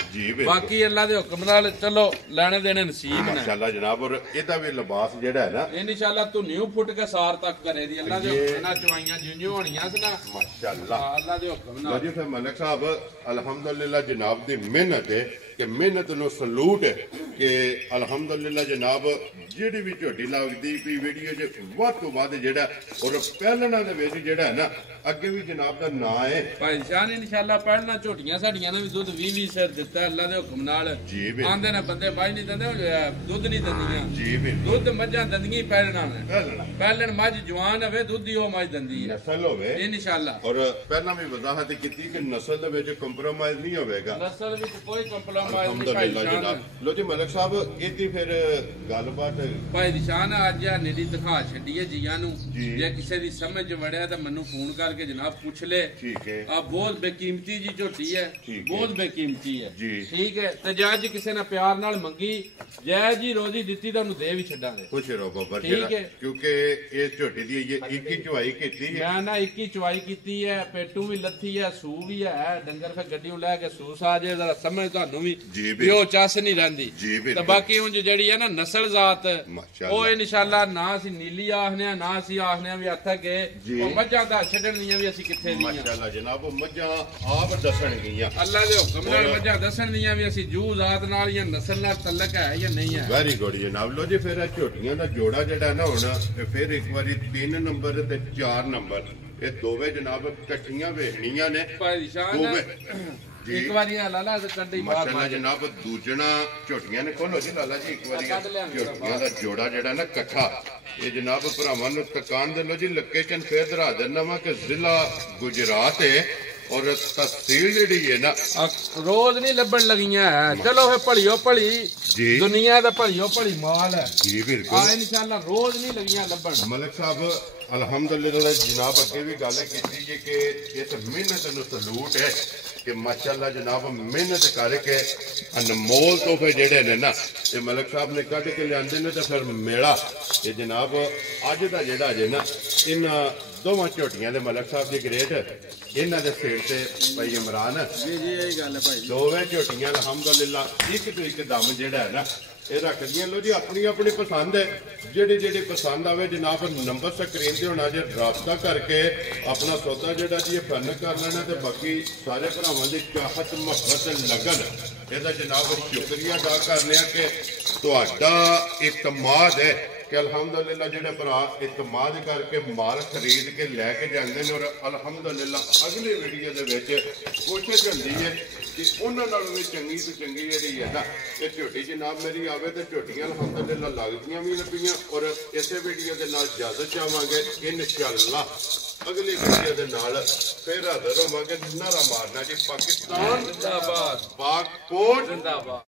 ਬਾਕੀ ਅੱਲਾ ਦੇ ਹੁਕਮ ਨਾਲ ਚਲੋ ਲੈਣੇ ਦੇਣੇ ਨਸੀਬ ਨੇ ਮਾਸ਼ਾਅੱਲਾ ਜਨਾਬ। ਔਰ ਇਹਦਾ ਵੀ ਲਿਬਾਸ ਜਿਹੜਾ ਹੈ ਨਾ ਇਨਸ਼ਾਅੱਲਾ ਤੂੰ ਨਿਊ ਫੁੱਟ ਕੇ ਸਾਰ ਤੱਕ ਕਰੇ ਦੀ ਅੱਲਾ ਦੇ ਹੁਕਮ ਨਾਲ ਚਵਾਈਆਂ ਜਿਉਂ ਹੋਣੀਆਂ ਸੀ ਨਾ ਮਾਸ਼ਾਅੱਲਾ ਅੱਲਾ ਦੇ ਹੁਕਮ ਨਾਲ। ਲੋ ਜੀ ਫਿਰ ਮਲਕ ਸਾਹਿਬ ਅਲਹਮਦੁਲਿਲਾ ਜਨਾਬ ਦੀ ਮਿਹਨਤ ਹੈ ਕਿ ਮਿਹਨਤ ਨੂੰ ਸਲੂਟ ਹੈ ਕਿ ਅਲਹਮਦੁਲਿਲਾ ਜਨਾਬ ਜਿਹੜੀ ਵੀ ਝੋਟੀ ਲੱਗਦੀ ਵੀ ਵੀਡੀਓ 'ਚ ਵੱਧ ਤੋਂ ਵੱਧ ਜਿਹੜਾ ਔਰ ਪਹਿਲਣਾ ਦੇ ਵਿੱਚ ਜਿਹੜਾ ਨਾ ਅੱਗੇ ਵੀ ਜਨਾਬ ਦਾ ਨਾਂ ਹੈ ਭਾਈ ਜਾਨ ਇਨਸ਼ਾਅੱਲਾ ਪਹਿਲਣਾ ਝੋਟੀਆਂ ਸਾਡੀਆਂ ਨੇ ਵੀ ਦੁੱਧ 20-20 ਸਿਰ ਦਿੱਤਾ ਅੱਲਾ ਦੇ ਹੁਕਮ ਨਾਲ। ਜੀ ਵੀ ਆਂਦੇ ਨੇ ਬੰਦੇ ਬਾਈ ਨਹੀਂ ਦਿੰਦੇ ਦੁੱਧ ਨਹੀਂ ਦਿੰਦੀਆਂ। ਜੀ ਵੀ ਦੁੱਧ ਮੱਝਾਂ ਦਿੰਦੀਆਂ ਪਹਿਲਣਾ ਨੇ। ਪਹਿਲਣ ਮੱਝ ਜਵਾਨ ਹੋਵੇ ਦੁੱਧ ਹੀ ਉਹ ਮੱਝ ਦਿੰਦੀ ਹੈ ਨਸਲ ਹੋਵੇ ਇਨਸ਼ਾਅੱਲਾ। ਔਰ ਪਹਿਲਾਂ ਵੀ ਵਜ਼ਾਹਤ ਕੀਤੀ ਕਿ ਨਸਲ ਦੇ ਵਿੱਚ ਕੰਪਰੋਮਾਈਜ਼ ਨਹੀਂ ਹੋਵੇਗਾ। ਨਸਲ ਵਿੱਚ ਕੋਈ ਕੰਪਰੋਮਾਈਜ਼ ਨਹੀਂ। ਅਲਹਮਦੁਲਿਲਾ ਜਨਾਬ। ਲੋ ਜੀ ਮਲਕ ਸਾਹਿਬ ਇਹਦੀ ਫਿਰ ਗੱਲਬਾਤ ਭਾਈ ਨਿਸ਼ਾਨ ਅੱਜ ਆ ਨੀਲੀ ਦਿਖਾ ਛੱਡੀਏ ਜੀਆਂ ਨੂੰ। ਜੇ ਕਿਸੇ ਦੀ ਸਮਝ ਵੜਿਆ ਤਾਂ ਮੈਨੂੰ ਫੋਨ ਕਰਕੇ ਜਨਾਬ ਪੁੱਛ ਲੈ। ਠੀਕ ਹੈ ਆ ਬਹੁਤ ਬੇਕੀਮਤੀ ਜੀ ਝੋਟੀ ਹੈ, ਬਹੁਤ ਬੇਕੀਮਤੀ ਹੈ। ਠੀਕ ਹੈ ਤੇ ਜੇ ਅੱਜ ਕਿਸੇ ਨੇ ਪਿਆਰ ਨਾਲ ਮੰਗੀ ਜੈ ਜੀ ਰੋਜ਼ੀ ਦਿੱਤੀ ਤਾਂ ਉਹਨੂੰ ਦੇ ਵੀ ਛੱਡਾਂਗੇ। ਖੁਸ਼ ਰਹੋ ਬਾਬਾ ਠੀਕ ਹੈ ਕਿਉਂਕਿ ਇਹ ਝੋਟੀ ਦੀ ਇਹ ਇੱਕ ਹੀ ਚਵਾਈ ਕੀਤੀ ਹੈ। ਮੈਂ ਨਾ ਇੱਕ ਹੀ ਚਵਾਈ ਕੀਤੀ ਹੈ, ਪੇਟੂ ਵੀ ਲੱਥੀ ਹੈ, ਸੂ ਵੀ ਹੈ। ਡੰਗਰ ਫਿਰ ਗੱਡੀੋਂ ਲੈ ਕੇ ਸੂਸ ਆ ਜੇ ਜਰਾ ਸਮਝ ਤੁਹਾਨੂੰ ਵੀ ਉਹ ਚੱਸ ਨਹੀਂ ਰਹਿੰਦੀ। ਤੇ ਬਾਕੀ ਉਂਝ ਜਿਹੜੀ ਹੈ ਨਾ ਨਸਲ ਜ਼ਾਤ ਉਹ ਇਨਸ਼ਾਅੱਲਾ ਨਾ ਅਸੀਂ ਨੀਲੀ ਆਖਨੇ ਆ ਨਾ ਅਸੀਂ ਆਖਨੇ ਆ ਵੀ ਹੱਥ ਕੇ ਉਹ ਮੱਝਾਂ ਦਾ ਛੱਡਣ ਦੀਆਂ ਵੀ ਅਸੀਂ ਕਿੱਥੇ ਦੀਆਂ ਮਾਸ਼ਾਅੱਲਾ ਜਨਾਬ। ਉਹ ਮੱਝਾਂ ਆਪ ਦੱਸਣਗੀਆਂ ਅੱਲਾ ਦੇ ਹੁਕਮ ਨਾਲ ਮੱਝਾਂ ਦੱਸਣ ਦੀਆਂ ਵੀ ਅਸੀਂ ਜੂ ਜ਼ਾਤ ਨਾਲ ਜਾਂ ਨਸਲ ਨਾਲ ਤਲਕ ਹੈ ਜਾਂ ਨਹੀਂ ਹੈ। ਵੈਰੀ ਗੁੱਡ ਜਨਾਬ। ਲੋ ਜੀ ਫਿਰ ਝੋਟੀਆਂ ਦਾ ਜੋੜਾ ਜਿਹੜਾ ਨਾ ਹੁਣ ਫਿਰ ਇੱਕ ਵਾਰੀ 3 ਨੰਬਰ ਤੇ 4 ਨੰਬਰ ਇਹ ਦੋਵੇਂ ਜਨਾਬ ਇਕੱਠੀਆਂ ਵੇਖਣੀਆਂ ਨੇ ਭਾਈ ਸ਼ਾਨ। ਇੱਕ ਵਾਰੀ ਲਾਲਾ ਕੱਢੀ ਮਾਸ਼ਾਅੱਲਾ ਜਨਾਬ ਦੂਜਣਾ ਝੋਟੀਆਂ ਨੇ ਖੋਲੋ ਜੀ ਲਾਲਾ ਜੀ ਇੱਕ ਵਾਰੀ ਝੋਟੀਆਂ ਦਾ ਜੋੜਾ ਜਿਹੜਾ ਨਾ ਇਕੱਠਾ ਇਹ ਜਨਾਬ ਭਰਾਵਾਂ ਨੂੰ ਤਕਾਨ ਦੇ ਲੋ ਜੀ। ਲੋਕੇਸ਼ਨ ਫੇਰ ਦਰਾ ਦਿੰਦਾ ਵਾ ਕਿ ਜ਼ਿਲ੍ਹਾ ਗੁਜਰਾਤ ਹੈ ਔਰ ਤਹਿਸੀਲ ਜਿਹੜੀ ਹੈ ਨਾ ਰੋਜ਼ ਨਹੀਂ ਲੱਭਣ ਲੱਗੀਆਂ। ਚਲੋ ਫੇ ਭਲਿਓ ਭਲੀ ਦੁਨੀਆ ਦਾ ਭਲਿਓ ਭਲੀ ਮਾਲ ਹੈ ਜੀ ਬਿਲਕੁਲ। ਆ ਇਨਸ਼ਾਅੱਲਾ ਰੋਜ਼ ਨਹੀਂ ਲੱਗੀਆਂ ਲੱਭਣ। ਮਲਕ ਸਾਹਿਬ ਅਲਹਮਦੁਲਿਲਾ ਜਨਾਬ ਅੱਗੇ ਵੀ ਗੱਲ ਕੀਤੀ ਜੀ ਕਿ ਇਸ ਮਿਹਨਤ ਨੂੰ ਸਲੂਟ ਹੈ ਕਿ ਮਾਸ਼ਾਅੱਲਾ ਜਨਾਬ ਮਿਹਨਤ ਕਰਕੇ ਅਨਮੋਲ ਤੋਹਫੇ ਜਿਹੜੇ ਨੇ ਨਾ ਇਹ ਮਲਕ ਸਾਹਿਬ ਨੇ ਕੱਢ ਕੇ ਲਿਆਂਦੇ ਨੇ। ਤੇ ਫਿਰ ਮੇਲਾ ਇਹ ਜਨਾਬ ਅੱਜ ਦਾ ਜਿਹੜਾ ਜੇ ਨਾ ਇਹਨਾਂ ਦੋਵਾਂ ਝੋਟੀਆਂ ਦੇ ਮਲਕ ਸਾਹਿਬ ਦੀ ਗ੍ਰੇਟ ਇਹਨਾਂ ਦੇ ਸਿਰ ਤੇ ਭਾਈ ਇਮਰਾਨ ਜੀ ਜੀ ਇਹ ਗੱਲ ਹੈ ਭਾਈ। ਦੋਵੇਂ ਝੋਟੀਆਂ ਅਲਹਮਦੁਲਿਲਾ ਇੱਕ ਤੋਂ ਇੱਕ ਦਮ ਜਿਹੜਾ ਹੈ ਨਾ ਇਹ ਰੱਖਦੀਆਂ। ਲੋ ਜੀ ਆਪਣੀ ਆਪਣੀ ਪਸੰਦ ਹੈ ਜਿਹੜੀ ਪਸੰਦ ਆਵੇ ਜਨਾਬ ਨੰਬਰ ਸਕਰੀਨ ਤੇ ਹੋਣਾ ਜੇ ਰਾਬਤਾ ਕਰਕੇ ਆਪਣਾ ਸੌਦਾ ਜਿਹੜਾ ਜੀ ਇਹ ਫਨ ਕਰ ਲੈਣਾ। ਤੇ ਬਾਕੀ ਸਾਰੇ ਭਰਾਵਾਂ ਦੀ ਚਾਹਤ ਮੁਹੱਬਤ ਲਗਨ ਇਹਦਾ ਜਨਾਬ ਸ਼ੁਕਰੀਆ ਅਦਾ ਕਰਨੇ ਆ ਕਿ ਤੁਹਾਡਾ ਇਤਮਾਦ ਹੈ ਕਿ ਅਲਹਮਦੁਲਿਲਾ ਜਿਹੜੇ ਭਰਾ ਇਤਮਾਦ ਕਰਕੇ ਮਾਲ ਖਰੀਦ ਕੇ ਲੈ ਕੇ ਜਾਂਦੇ ਨੇ। ਔਰ ਅਲਹਮਦੁਲਿਲਾ ਅਗਲੀ ਵੀਡੀਓ ਦੇ ਵਿੱਚ ਕੋਸ਼ਿਸ਼ ਹੁੰਦੀ ਹੈ ਕਿ ਉਹਨਾਂ ਨਾਲੋਂ ਵੀ ਚੰਗੀ ਤੋਂ ਚੰਗੀ ਜਿਹੜੀ ਹੈ ਨਾ ਇਹ ਝੋਟੀ ਜਨਾਬ ਮੇਰੀ ਆਵੇ। ਤੇ ਝੋਟੀਆਂ ਅਲਹਮਦੁਲਿਲਾ ਲੱਗਦੀਆਂ ਵੀ ਪਈਆਂ। ਔਰ ਇਸੇ ਵੀਡੀਓ ਦੇ ਨਾਲ ਇਜਾਜ਼ਤ ਚਾਹਾਂਗੇ ਇਨਸ਼ਾਅੱਲਾ ਅਗਲੀ ਵੀਡੀਓ ਦੇ ਨਾਲ ਫਿਰ ਹਾਜ਼ਰ ਹੋਵਾਂਗੇ। ਨਾਰਾ ਮਾਰਨਾ ਜੀ ਪਾਕਿਸਤਾਨ ਜ਼ਿੰਦਾਬਾਦ, ਪਾਕ ਕੋਟ ਜ਼ਿੰਦਾਬਾਦ।